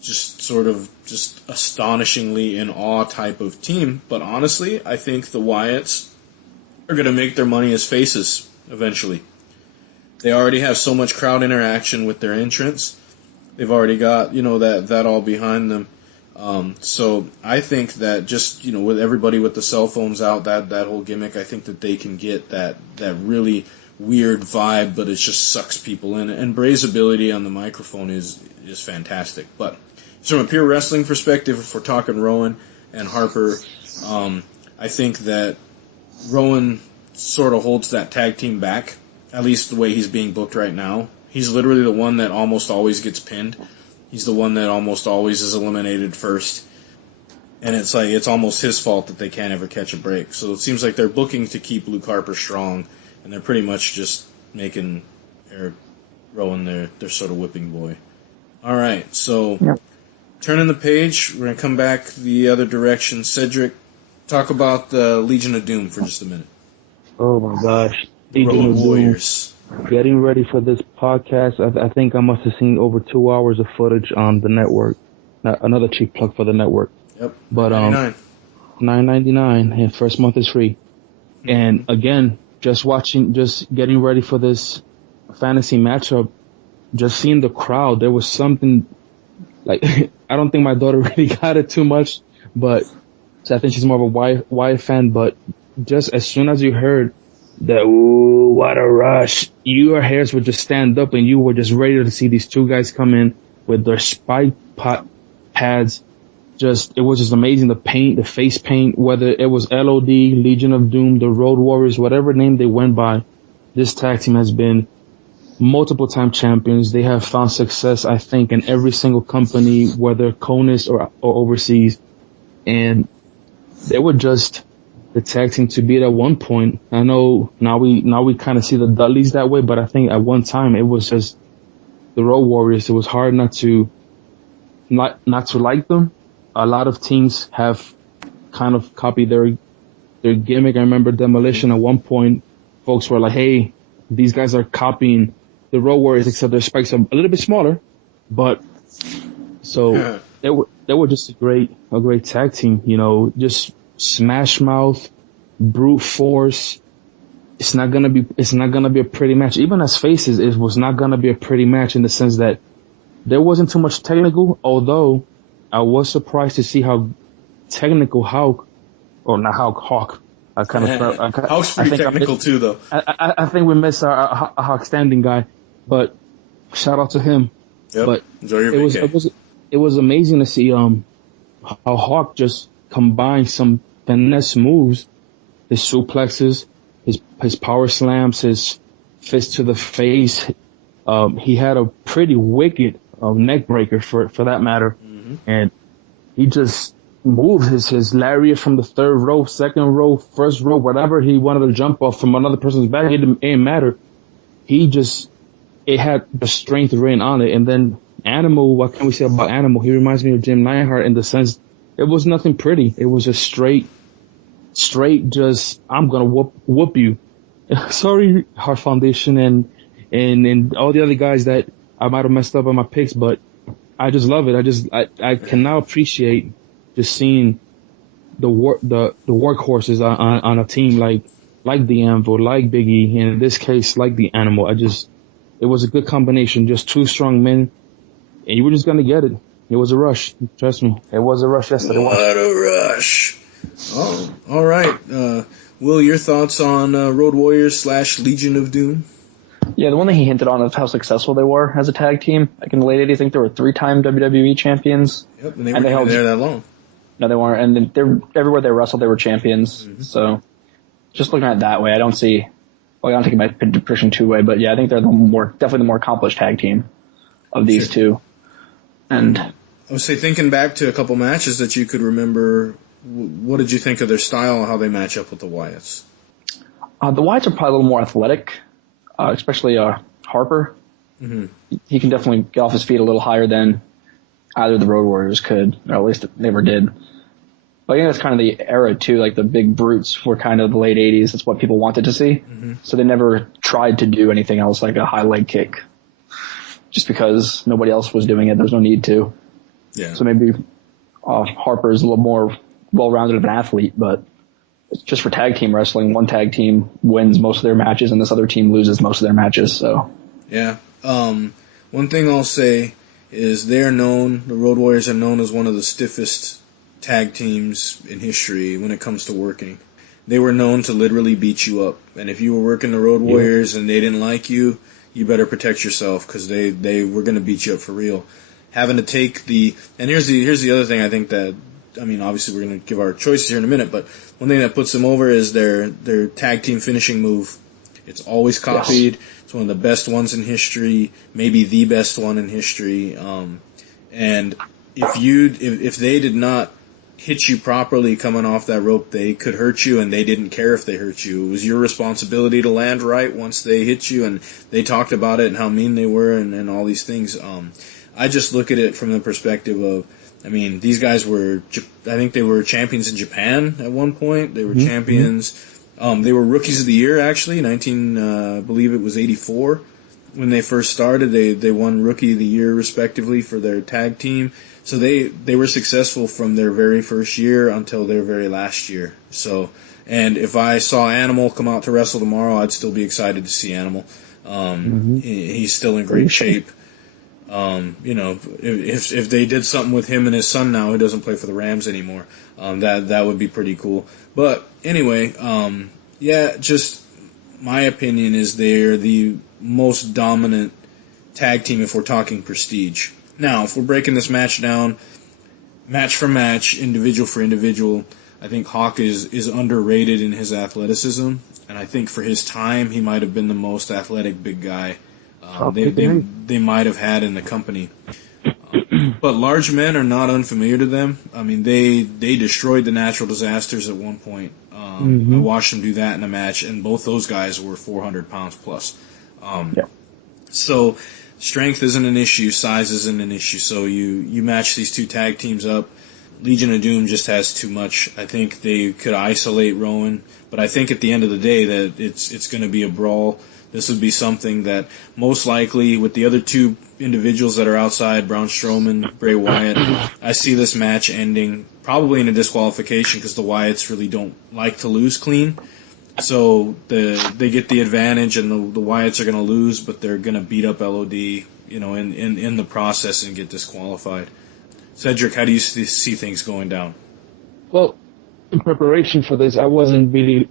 just astonishingly in awe type of team. But honestly, I think the Wyatts are going to make their money as faces eventually. They already have so much crowd interaction with their entrance. They've already got, that all behind them. So I think that just, with everybody with the cell phones out, that whole gimmick, I think that they can get that really weird vibe, but it just sucks people in. And Bray's ability on the microphone is fantastic. But from a pure wrestling perspective, if we're talking Rowan and Harper, I think that Rowan sort of holds that tag team back, at least the way he's being booked right now. He's literally the one that almost always gets pinned. He's the one that almost always is eliminated first. And it's almost his fault that they can't ever catch a break. So it seems like they're booking to keep Luke Harper strong, and they're pretty much just making Eric Rowan their sort of whipping boy. All right, so turning the page, we're going to come back the other direction. Cedric, talk about the Legion of Doom for just a minute. Oh my gosh. Road Warriors. Getting ready for this podcast, I think I must have seen over 2 hours of footage on the network. Another cheap plug for the network. Yep. But $9.99, and first month is free. And again, just getting ready for this fantasy matchup, just seeing the crowd, there was something I don't think my daughter really got it too much, but I think she's more of a Wyatt fan. But just as soon as you heard that, ooh, what a rush, your hairs would just stand up and you were just ready to see these two guys come in with their spike pads. It was just amazing. The paint, the face paint, whether it was LOD, Legion of Doom, the Road Warriors, whatever name they went by, this tag team has been multiple time champions. They have found success, I think, in every single company, whether CONUS or overseas. And they were just the tag team to beat at one point. I know now we kind of see the Dudleys that way, but I think at one time it was just the Road Warriors. It was hard not to like them. A lot of teams have kind of copied their gimmick. I remember Demolition at one point, folks were like, hey, these guys are copying the Road Warriors, except their spikes are a little bit smaller. But so they were just a great tag team, you know, just smash mouth, brute force. It's not gonna be a pretty match. Even as faces, it was not gonna be a pretty match in the sense that there wasn't too much technical, although I was surprised to see how technical Hawk. I kind of Hawk's pretty technical too, though. I think we missed our Hawk standing guy, but shout out to him. Yep. But Enjoy your vacay. It was amazing to see how Hawk just combined some finesse moves, his suplexes, his power slams, his fist to the face. He had a pretty wicked neck breaker for that matter, and he just moved his lariat from the third row, second row, first row, whatever he wanted to jump off from another person's back. It didn't matter. It had the strength written on it. And then Animal, what can we say about Animal? He reminds me of Jim Neidhart in the sense it was nothing pretty. It was just straight just, I'm gonna whoop you. Sorry, Heart Foundation and all the other guys that I might have messed up on my picks, but I just love it. I can now appreciate just seeing the workhorses on a team like the Anvil, like Big E, and in this case, like the Animal. It was a good combination, just two strong men, and you were just gonna get it. It was a rush. Trust me. It was a rush yesterday. What a rush. Oh, all right. Will, your thoughts on Road Warriors / Legion of Doom? Yeah, the one thing he hinted on is how successful they were as a tag team. Like in the late 80s, I think they were 3-time WWE champions. Yep, and they weren't there that long. No, they weren't. And then everywhere they wrestled, they were champions. Mm-hmm. So just looking at it that way, I don't take my prediction two-way, but yeah, I think they're definitely the more accomplished tag team of these two. And I would say, thinking back to a couple matches that you could remember, what did you think of their style and how they match up with the Wyatts? The Wyatts are probably a little more athletic, especially Harper. Mm-hmm. He can definitely get off his feet a little higher than either the Road Warriors could, or at least they never did. But I think that's kind of the era too, like the big brutes were kind of the late 80s. That's what people wanted to see. Mm-hmm. So they never tried to do anything else like a high leg kick. Just because nobody else was doing it, there's no need to. Yeah. So maybe Harper is a little more well-rounded of an athlete, but it's just for tag team wrestling. One tag team wins most of their matches, and this other team loses most of their matches. So yeah. One thing I'll say is the Road Warriors are known as one of the stiffest tag teams in history when it comes to working. They were known to literally beat you up, and if you were working the Road Warriors and they didn't like you, you better protect yourself because they were going to beat you up for real. Having to take and here's the other thing I think that, I mean, obviously we're going to give our choices here in a minute, but one thing that puts them over is their tag team finishing move. It's always copied. Yes. It's one of the best ones in history, maybe the best one in history. And if they did not hit you properly coming off that rope, they could hurt you, and they didn't care if they hurt you. It was your responsibility to land right once they hit you, and they talked about it and how mean they were and all these things. I just look at it from the perspective of, I mean, these guys I think they were champions in Japan at one point. They were champions. They were rookies of the year, actually, I believe it was 84. When they first started, they won rookie of the year respectively for their tag team. So they were successful from their very first year until their very last year. So, and if I saw Animal come out to wrestle tomorrow, I'd still be excited to see Animal. He's still in great shape. If they did something with him and his son now, who doesn't play for the Rams anymore, that would be pretty cool. But anyway, just my opinion is they're the most dominant tag team if we're talking prestige. Now, if we're breaking this match down, match for match, individual for individual, I think Hawk is underrated in his athleticism, and I think for his time, he might have been the most athletic big guy they might have had in the company. But large men are not unfamiliar to them. I mean, they destroyed the natural disasters at one point. I watched them do that in a match, and both those guys were 400 pounds plus. So strength isn't an issue, size isn't an issue. So you match these two tag teams up. Legion of Doom just has too much. I think they could isolate Rowan, but I think at the end of the day that it's going to be a brawl. This would be something that most likely with the other two individuals that are outside, Braun Strowman, Bray Wyatt, I see this match ending probably in a disqualification because the Wyatts really don't like to lose clean. So they get the advantage and the Wyatts are going to lose, but they're going to beat up LOD, in the process and get disqualified. Cedric, how do you see things going down? Well, in preparation for this, I wasn't really.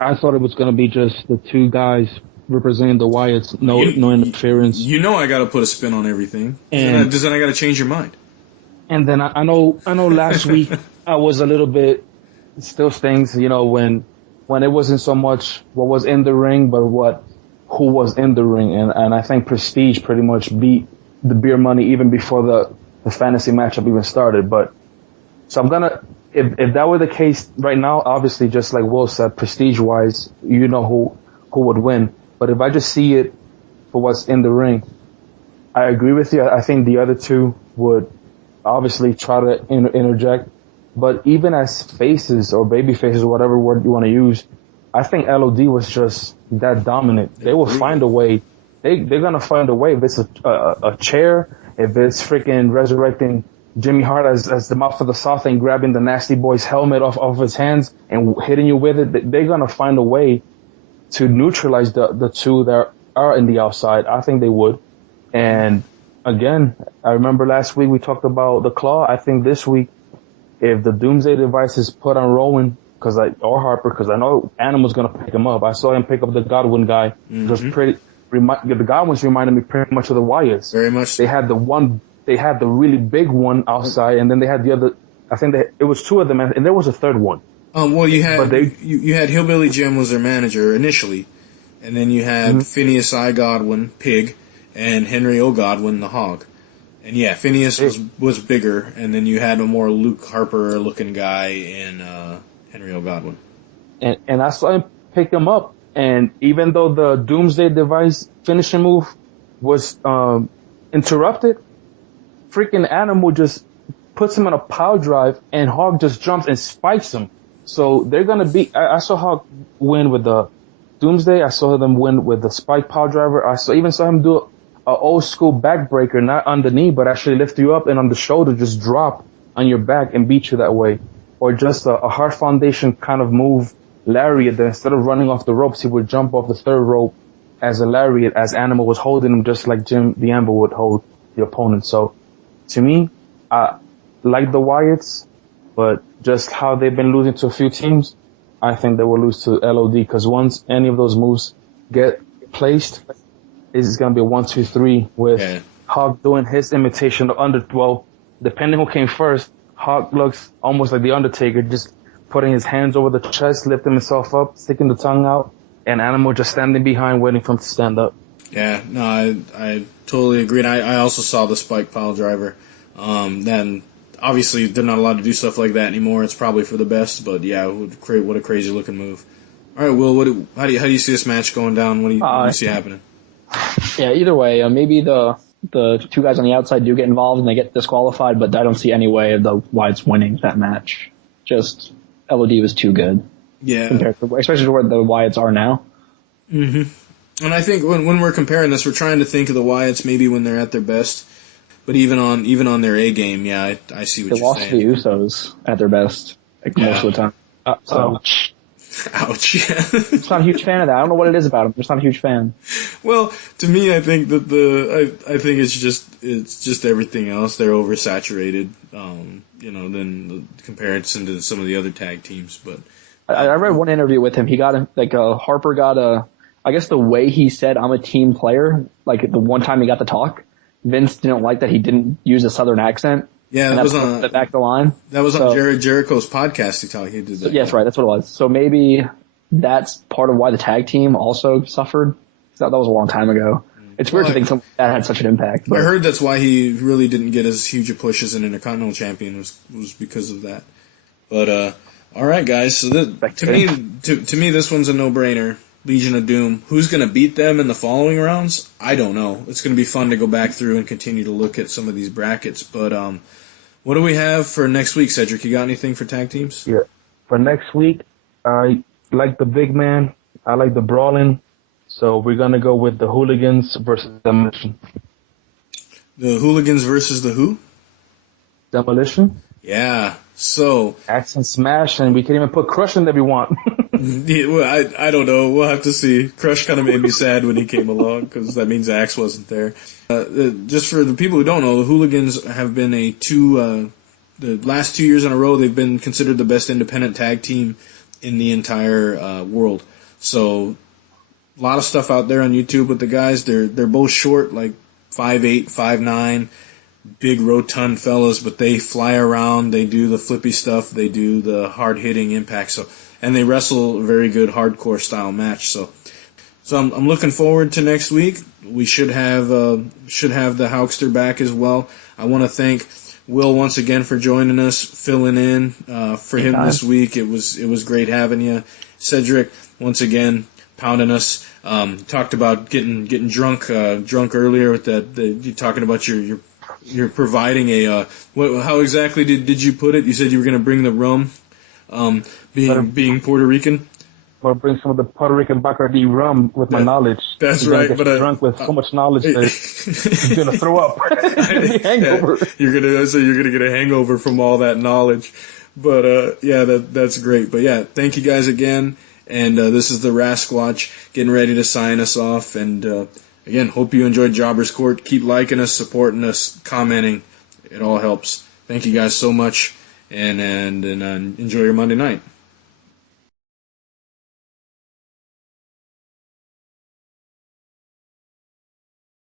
I thought it was going to be just the two guys representing the Wyatts, no interference. I got to put a spin on everything. And then I got to change your mind. And then I know. Last week I was a little bit still stings. When it wasn't so much what was in the ring, but who was in the ring, and I think Prestige pretty much beat the Beer Money even before the fantasy matchup even started. But so I'm gonna. If that were the case right now, obviously, just like Will said, prestige-wise, who would win. But if I just see it for what's in the ring, I agree with you. I think the other two would obviously try to interject. But even as faces or baby faces, whatever word you want to use, I think LOD was just that dominant. They will find a way. They're going to find a way. If it's a chair, if it's freaking resurrecting Jimmy Hart as the mouth of the South and grabbing the Nasty Boy's helmet off his hands and hitting you with it, they're going to find a way to neutralize the two that are in the outside. I think they would. And again, I remember last week we talked about the Claw. I think this week, if the Doomsday device is put on Rowan or Harper, because I know Animal's going to pick him up. I saw him pick up the Godwin guy. The Godwins reminded me pretty much of the Wyatts. Very much. They had the really big one outside, and then they had the other. I think it was two of them, and there was a third one. Well, you had Hillbilly Jim was their manager initially, and then you had Phineas I. Godwin, Pig, and Henry O. Godwin, the Hog. And yeah, Phineas was bigger, and then you had a more Luke Harper looking guy in Henry O. Godwin. And I saw him pick him up, and even though the Doomsday Device finishing move was interrupted, freaking Animal just puts him on a power drive, and Hog just jumps and spikes him. So they're gonna be. I saw Hog win with the Doomsday. I saw them win with the spike power driver. I even saw him do a old school backbreaker, not on the knee, but actually lift you up and on the shoulder, just drop on your back and beat you that way. Or just a Heart Foundation kind of move, lariat, that instead of running off the ropes, he would jump off the third rope as a lariat, as Animal was holding him, just like Jim the Anvil would hold the opponent. So, to me, I like the Wyatts, but just how they've been losing to a few teams, I think they will lose to LOD, because once any of those moves get placed, it's going to be a 1, 2, 3 with Hawk doing his imitation of depending who came first, Hawk looks almost like the Undertaker, just putting his hands over the chest, lifting himself up, sticking the tongue out, and Animal just standing behind waiting for him to stand up. Yeah, no, I totally agree. And I also saw the spike pile driver. Then obviously they're not allowed to do stuff like that anymore. It's probably for the best, but yeah, what a crazy looking move. All right, Will, how do you see this match going down? What do you see happening? Yeah, either way, maybe the two guys on the outside do get involved and they get disqualified, but I don't see any way of the Wyatts winning that match. Just LOD was too good. Yeah. Especially to where the Wyatts are now. Mm-hmm. And I think when we're comparing this, we're trying to think of the Wyatts maybe when they're at their best. But even on their A game, yeah, I see what you're saying. They lost the Usos at their best most of the time. Ouch. Yeah. I'm not a huge fan of that. I don't know what it is about them. I'm just not a huge fan. Well, to me, I think that I think it's just everything else. They're oversaturated. Then the comparison to some of the other tag teams. But I read one interview with him. He got Harper got I guess the way he said I'm a team player, like the one time he got to talk, Vince didn't like that he didn't use a Southern accent. Yeah, that was on the back of the line. That was on Jericho's podcast. He did that. Yes, right. That's what it was. So maybe that's part of why the tag team also suffered. that was a long time ago. It's weird to think something like that had such an impact. I heard that's why he really didn't get as huge a push as an Intercontinental Champion was because of that. But all right, guys. So to me, this one's a no-brainer. Legion of Doom. Who's going to beat them in the following rounds? I don't know. It's going to be fun to go back through and continue to look at some of these brackets. But what do we have for next week, Cedric? You got anything for tag teams? Yeah. For next week, I like the big man. I like the brawling. So we're going to go with the Hooligans versus Demolition. The Hooligans versus the who? Demolition? Yeah. So Axe and Smash, and we can even put Crush in there if we want. yeah, well, I don't know. We'll have to see. Crush kind of made me sad when he came along because that means Axe wasn't there. Just for the people who don't know, the Hooligans have been the last 2 years in a row, they've been considered the best independent tag team in the entire world. So a lot of stuff out there on YouTube with the guys. They're both short, like 5'8", 5'9", big rotund fellas, but they fly around. They do the flippy stuff. They do the hard hitting impact. And they wrestle a very good hardcore style match. So I'm looking forward to next week. We should have the Hulkster back as well. I want to thank Will once again for joining us, filling in for him this week. It was great having you, Cedric. Once again, pounding us. Talked about getting drunk earlier with that. You talking about you're providing a how exactly did you put it? You said you were going to bring the rum, being Puerto Rican. Or bring some of the Puerto Rican Bacardi rum with my knowledge. That's right. But drunk with so much knowledge that he's gonna throw up. Hangover. Yeah, you're gonna get a hangover from all that knowledge. But that's great. But yeah, thank you guys again. And this is the Rasquatch getting ready to sign us off. And again, hope you enjoyed Jobber's Court. Keep liking us, supporting us, commenting. It all helps. Thank you guys so much, and enjoy your Monday night.